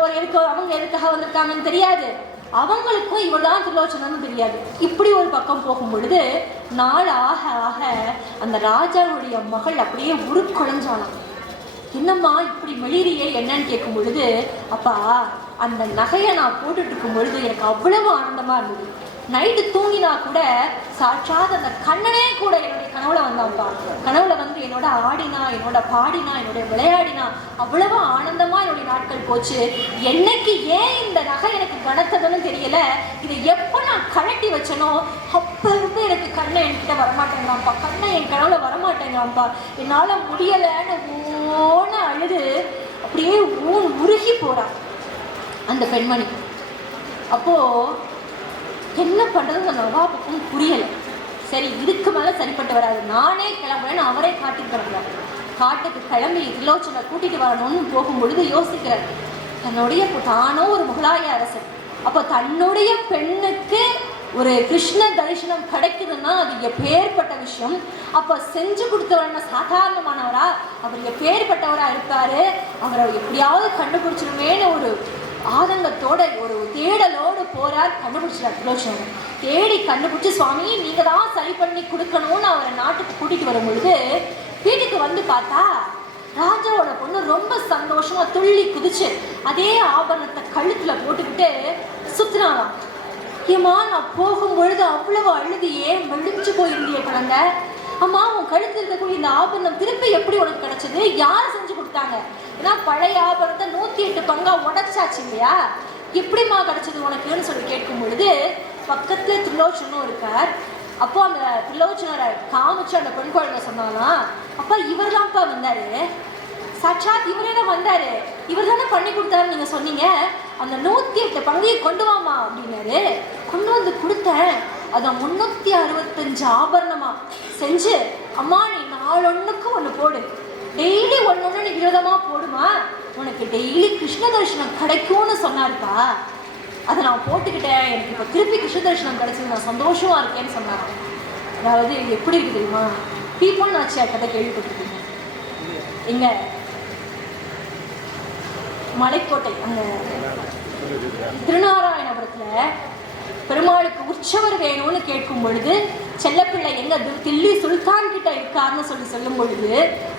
அவங்க எதுக்காக வந்திருக்காங்கன்னு தெரியாது, அவங்களுக்கும் இவள்தான் திலோச்சனன்னு தெரியாது. இப்படி ஒரு பக்கம் போகும் பொழுது நாள் ஆக ஆக அந்த ராஜாவுடைய மகள் அப்படியே உருக்குலைஞ்சாலாம். என்னம்மா இப்படி மெளிரியே என்னன்னு கேட்கும் பொழுது, அப்பா அந்த நகையை நான் போட்டுட்டு இருக்கும் பொழுது எனக்கு அவ்வளவு ஆனந்தமா இருந்தது. நைட்டு தூங்கினா கூட சாட்சாத் அந்த கண்ணனே கூட என்னுடைய கனவுல வந்தான்ப்பா. கனவுல வந்து என்னோட ஆடினா, என்னோட பாடினா, என்னோட விளையாடினா, அவ்வளவு ஆனந்தமா என்னுடைய நாட்கள் போச்சு. என்னைக்கு ஏன் இந்த நகை எனக்கு கனத்ததுன்னு தெரியல. இதை எப்போ நான் கழட்டி வச்சனோ அப்ப இருந்து எனக்கு கண்ணை என்கிட்ட வரமாட்டேங்கிறான்ப்பா, கண்ணை என் கனவுல வரமாட்டேங்கிறான்ப்பா, என்னால முடியலைன்னு ஓன அழுது அப்படியே உருகி போறான் அந்த பெண்மணி. அப்போ என்ன பண்றது அந்த நவாபுக்கும் புரியலை. சரி, இதுக்கு மேல சரிப்பட்டு வராது, நானே கிளம்புறேன்னு அவரே காட்டுக்கு கிளம்புறாரு. காட்டுக்கு கிளம்பி திலோச்சனை கூட்டிட்டு வரணும்னு போகும் பொழுது யோசிக்கிறார். தன்னுடைய தானோ ஒரு முகலாய அரசர், அப்போ தன்னுடைய பெண்ணுக்கு ஒரு கிருஷ்ண தரிசனம் கிடைக்குதுன்னா அது எப்பேற்பட்ட விஷயம். அப்ப செஞ்சு கொடுத்தவர்னா சாதாரணமானவரா, அவர் எப்பேற்பட்டவரா இருப்பாரு, அவரை எப்படியாவது கண்டுபிடிச்சிருமேன்னு ஒரு ஆதங்கத்தோட ஒரு தேடலோடு போறார். கண்டுபிடிச்சார் திலோச்சனர். தேடி கண்டுபிடிச்சு சுவாமி நீங்க தான் சரி பண்ணி கொடுக்கணும்னு அவரை நாட்டுக்கு கூட்டிட்டு வரும் பொழுது வீட்டுக்கு வந்து பார்த்தா ராஜாவோட பொண்ணு ரொம்ப சந்தோஷமா துள்ளி குதிச்சு அதே ஆபரணத்தை கழுத்துல போட்டுக்கிட்டு சுத்தினாலாம். ஏமா நான் போகும் பொழுது அவ்வளவு அழுதியே, மெலிஞ்சு போயிருந்திய குழந்தை, அம்மா உன் கழுத்துல இருக்கக்கூடிய இந்த ஆபரணம் திருப்பி எப்படி உனக்கு கிடைச்சது, யார் செஞ்சு கொடுத்தாங்க? ஏன்னா பழைய ஆபரணத்தை 108 பங்கா உடைச்சாச்சு இல்லையா, எப்படிமா கிடைச்சது உனக்குன்னு சொல்லி கேட்கும் பொழுது பக்கத்துல திலோச்சனும் இருக்கார். அப்போ அந்த திலோச்சனரை காமிச்சு அந்த பெண் குழந்தை சொன்னாலாம், அப்பா இவர் தான்ப்பா வந்தாரு, சாட்சாத் இவரே தான் வந்தாரு, இவர் தானே பண்ணி கொடுத்தாரு நீங்க சொன்னீங்க, அந்த 108 பங்கையை கொண்டு வாமா அப்படின்னாரு. கொண்டு வந்து கொடுத்தேன். அதை 365 ஆபரணமா செஞ்சு, அம்மா நீ நாளொன்னுக்கு ஒன்று போடு, டெய்லி ஒன்று நீ விரோதமா போடுமா, உனக்கு டெய்லி கிருஷ்ண தரிசனம் கிடைக்கும்னு சொன்னாருப்பா. அதை நான் போட்டுக்கிட்டேன், எனக்கு இப்போ திருப்பி கிருஷ்ண தரிசனம் கிடைச்சது, நான் சந்தோஷமா இருக்கேன்னு சொன்னாங்க. அதாவது எப்படி இருக்கு தெரியுமா, பீப்புள் நாச்சியார் கதை கேள்விப்பட்டிருக்கீங்க. எங்க மலைக்கோட்டை அங்க திருநாராயணபுரத்துல பெருமாளுக்கு உற்சவர் வேணும்னு கேட்கும் பொழுது செல்லப்பிள்ளை எங்க தில்லி சுல்தான் கிட்ட இருக்காருன்னு சொல்லும் பொழுது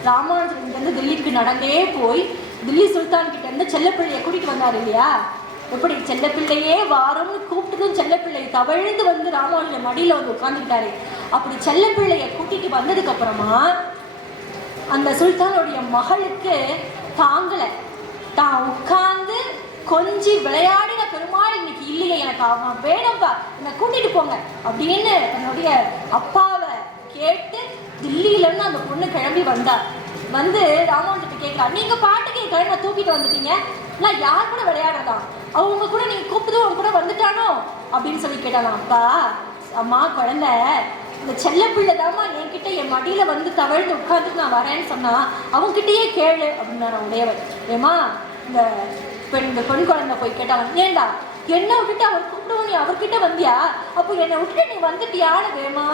ராமானுஜர் இங்கேருந்து தில்லிக்கு நடந்தே போய் தில்லி சுல்தான் கிட்ட இருந்து செல்லப்பிள்ளையை கூட்டிட்டு வந்தார் இல்லையா. எப்படி செல்லப்பிள்ளையே வாரம்னு கூப்பிட்டதும் செல்லப்பிள்ளை தவழ்ந்து வந்து ராமானுஜர் மடியில வந்து உட்கார்ந்துக்கிட்டாரு. அப்படி செல்லப்பிள்ளைய கூட்டிட்டு வந்ததுக்கு அப்புறமா அந்த சுல்தானுடைய மகளுக்கு தாங்கல, தான் உட்கார்ந்து கொஞ்சி விளையாடின பெருமாள் இன்னைக்கு இல்லையே, எனக்கு அவன் வேணும்பா, என்னை கூட்டிட்டு போங்க அப்படின்னு தன்னுடைய அப்பாவை கேட்டு தில்லியில இருந்து அந்த பொண்ணு கிளம்பி வந்தார். வந்து ராமானுஜர்கிட்ட கேட்கிறா, நீங்க பாட்டுக்கு என் கிழமை தூக்கிட்டு வந்துட்டீங்க, நான் யார் கூட விளையாடுறதான், அவங்க கூட நீங்க கூப்பிட்டு அவங்க கூட வந்துட்டானோ அப்படின்னு சொல்லி கேட்டாலாம். அப்பா, அம்மா குழந்தை இந்த செல்லப்பிள்ளை தாம்மா என்கிட்ட என் மடியில வந்து தவழ்ந்து உட்காந்துட்டு நான் வரேன்னு சொன்னா அவங்ககிட்டயே கேளு அப்படின்னாரு உடையவர். ஏமா இந்த பெண் குழந்தை போய் கேட்டாலும், ஏண்டா என்னை விட்டுட்டு அவர் கூப்பிடுவோம், நீ அவர்கிட்ட வந்தியா, அப்போ என்னை விட்டுட்டு நீ வந்துட்டியான்னு வேமா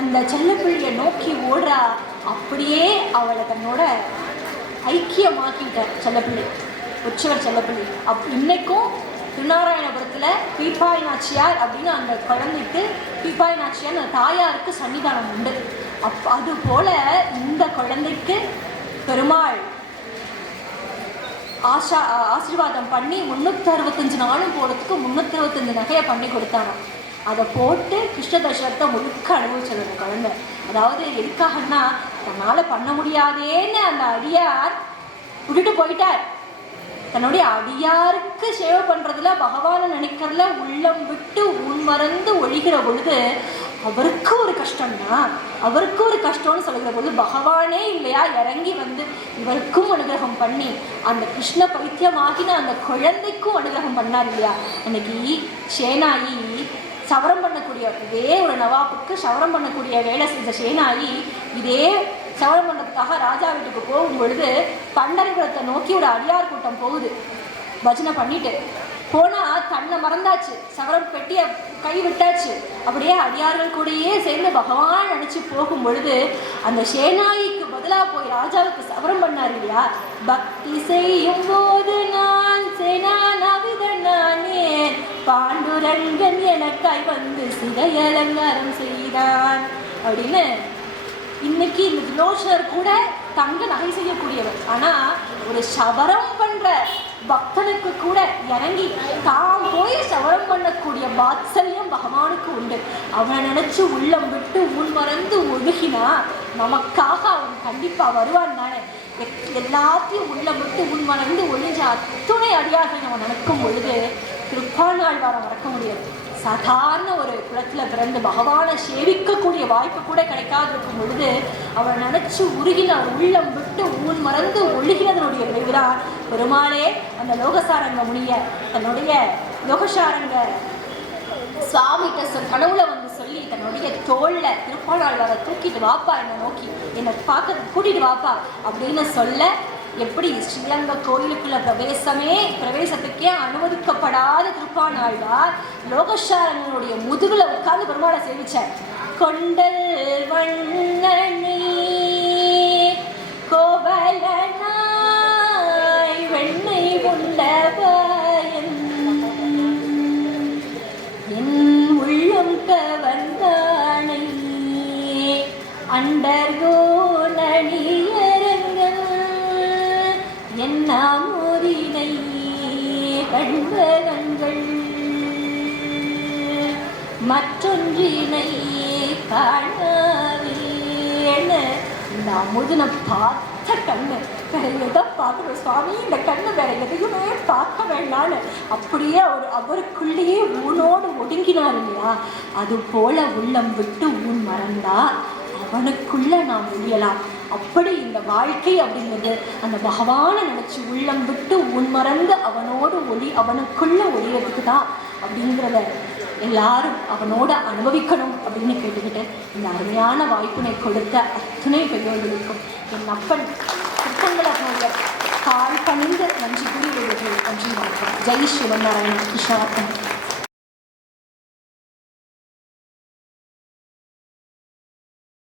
அந்த செல்லப்பிள்ளைய நோக்கி ஓடுறா. அப்படியே அவளை தன்னோட ஐக்கியமாக்கிட்டார் செல்லப்பிள்ளை, உற்சவர் செல்லப்பிள்ளை. இன்னைக்கும் திருநாராயணபுரத்தில் பீப்பாய் நாச்சியார் அப்படின்னு அந்த குழந்தைக்கு பீப்பாய் நாச்சியார் அந்த தாயாருக்கு சன்னிதானம் உண்டு. அது போல இந்த குழந்தைக்கு பெருமாள் ஆசீர்வாதம் பண்ணி 365 நாளும் போகிறதுக்கு 365 நகையை பண்ணி கொடுத்தாங்க. அதை போட்டு கிருஷ்ண தர்ஷனத்தை முழுக்க அனுபவிச்சது அந்த குழந்தை. அதாவது எதுக்காகன்னா, தன்னால் பண்ண முடியாதேன்னு அந்த அடியார் விட்டுட்டு போயிட்டார். தன்னுடைய அடியாருக்கு சேவை பண்றதுல பகவானை நினைக்கிறதுல உள்ளம் விட்டு உண்மறந்து ஒழிகிற பொழுது அவருக்கு ஒரு கஷ்டம்னா, அவருக்கு ஒரு கஷ்டம்னு சொல்லுகிற பொழுது பகவானே இல்லையா இறங்கி வந்து இவருக்கும் அனுகிரகம் பண்ணி அந்த கிருஷ்ண பைத்தியமாகின அந்த குழந்தைக்கும் அனுகிரகம் பண்ணார் இல்லையா. அன்னைக்கு சேனாயி சவரம் பண்ணக்கூடிய, இதே ஒரு நவாப்புக்கு சவரம் பண்ணக்கூடிய வேலை செஞ்ச சேனாயி இதே சவரம் பண்ணுறதுக்காக ராஜா வீட்டுக்கு போகும் பொழுது பண்டரிபுரத்தை நோக்கி ஒரு அடியார் கூட்டம் போகுது. பஜனை பண்ணிட்டு போனால் தன்னை மறந்தாச்சு, சவரம் பெட்டியை கை விட்டாச்சு. அப்படியே அடியார்கள் கூடயே சேர்ந்து பகவான் நினச்சி போகும் பொழுது அந்த சேனாயிக்கு பதிலாக போய் ராஜாவுக்கு சவரம் பண்ணார் இல்லையா. பக்தி செய்யும் போது நான் சேனாவிதன் நானே, பாண்டுரங்கன் எனக்காய் வந்து சிகை அலங்காரம் செய்தான் அப்படின்னு. இன்னைக்கு இந்த விலோச்சனர் கூட தங்க நகை செய்யக்கூடியவர், ஆனால் ஒரு சவரம் பண்ற பக்தனுக்கு கூட இறங்கி தான் போய் சவரம் பண்ணக்கூடிய வாத்சல்யம் பகவானுக்கு உண்டு. அவனை நினைச்சு உள்ளம் விட்டு உள்மறந்து ஒழுகினா நமக்காக அவன் கண்டிப்பா வருவான் தானே. எல்லாத்தையும் உள்ளம் விட்டு உள்மறந்து ஒழிஞ்ச அத்துணை அடியார்கள் நம்ம நினைக்கும் பொழுது திருப்பாணாழ்வாரம் மறக்க முடியாது. சாதாரண ஒரு குலத்தில் பிறந்து பகவானை சேவிக்கக்கூடிய வாய்ப்பு கூட கிடைக்காது இருக்கும் பொழுது அவனை நினைச்சு உருகின உள்ளம் விட்டு ஊன் மறந்து ஒழுகினதனுடைய விளைவுதான் பெருமாளே அந்த லோகசாரங்க முனிய தன்னுடைய லோகசாரங்க சுவாமிகிட்ட கனவுல வந்து சொல்லி தன்னுடைய தோல்ல திருப்பாணாழ்வாரை தூக்கிட்டு வாப்பா, என்னை நோக்கி என்னை பார்க்க கூட்டிட்டு வாப்பா அப்படின்னு சொல்ல, எப்படி ஸ்ரீரங்க கோயிலுக்குள்ள பிரவேசத்துக்கே அனுமதிக்கப்படாத திருப்பாணாழ்வார் லோகசாரங்களுடைய முதுகுல உட்கார்ந்து பெருமாளை சேவிச்சார். கொண்டல் வண்ணனே கோவலனாய் வெண்ணை உண்டவன் என் உள்ளம் கவர்ந்தானை அண்டர்கோ நணியரங்கள் என்னை கண்கள் மற்றொன்றினை காணவே. இந்த அமுதனை பார்த்த கண்ணு வேற எதை பார்க்கணும் சுவாமி, இந்த கண்ணு வேற எதையுமே பார்க்க வேண்டான்னு அப்படியே அவருக்குள்ளேயே ஊனோடு ஒடுங்கினார் இல்லையா. அது போல உள்ளம் விட்டு ஊன் மறந்தால் அவனுக்குள்ள நாம் ஒழியலாம். அப்படி இந்த வாழ்க்கை அப்படிங்கிறது அந்த பகவானை நினைச்சு உள்ளம் விட்டு உண்மறந்து அவனோடு அவனுக்குள்ள ஒழியறதுக்கு தான் அப்படிங்கிறத எல்லாரும் அவனோட அனுபவிக்கணும் அப்படின்னு கேட்டுக்கிட்டு இந்த அருமையான வாய்ப்பினை கொடுத்த அத்தனை பெரியவர்களுக்கும் என் அப்பன் திருப்பங்களை கால் பணிந்து நன்றி கூறி நன்றி வணக்கம். ஜெய் ஸ்ரீமன் நாராயண கிருஷ்ணார்த்தன்.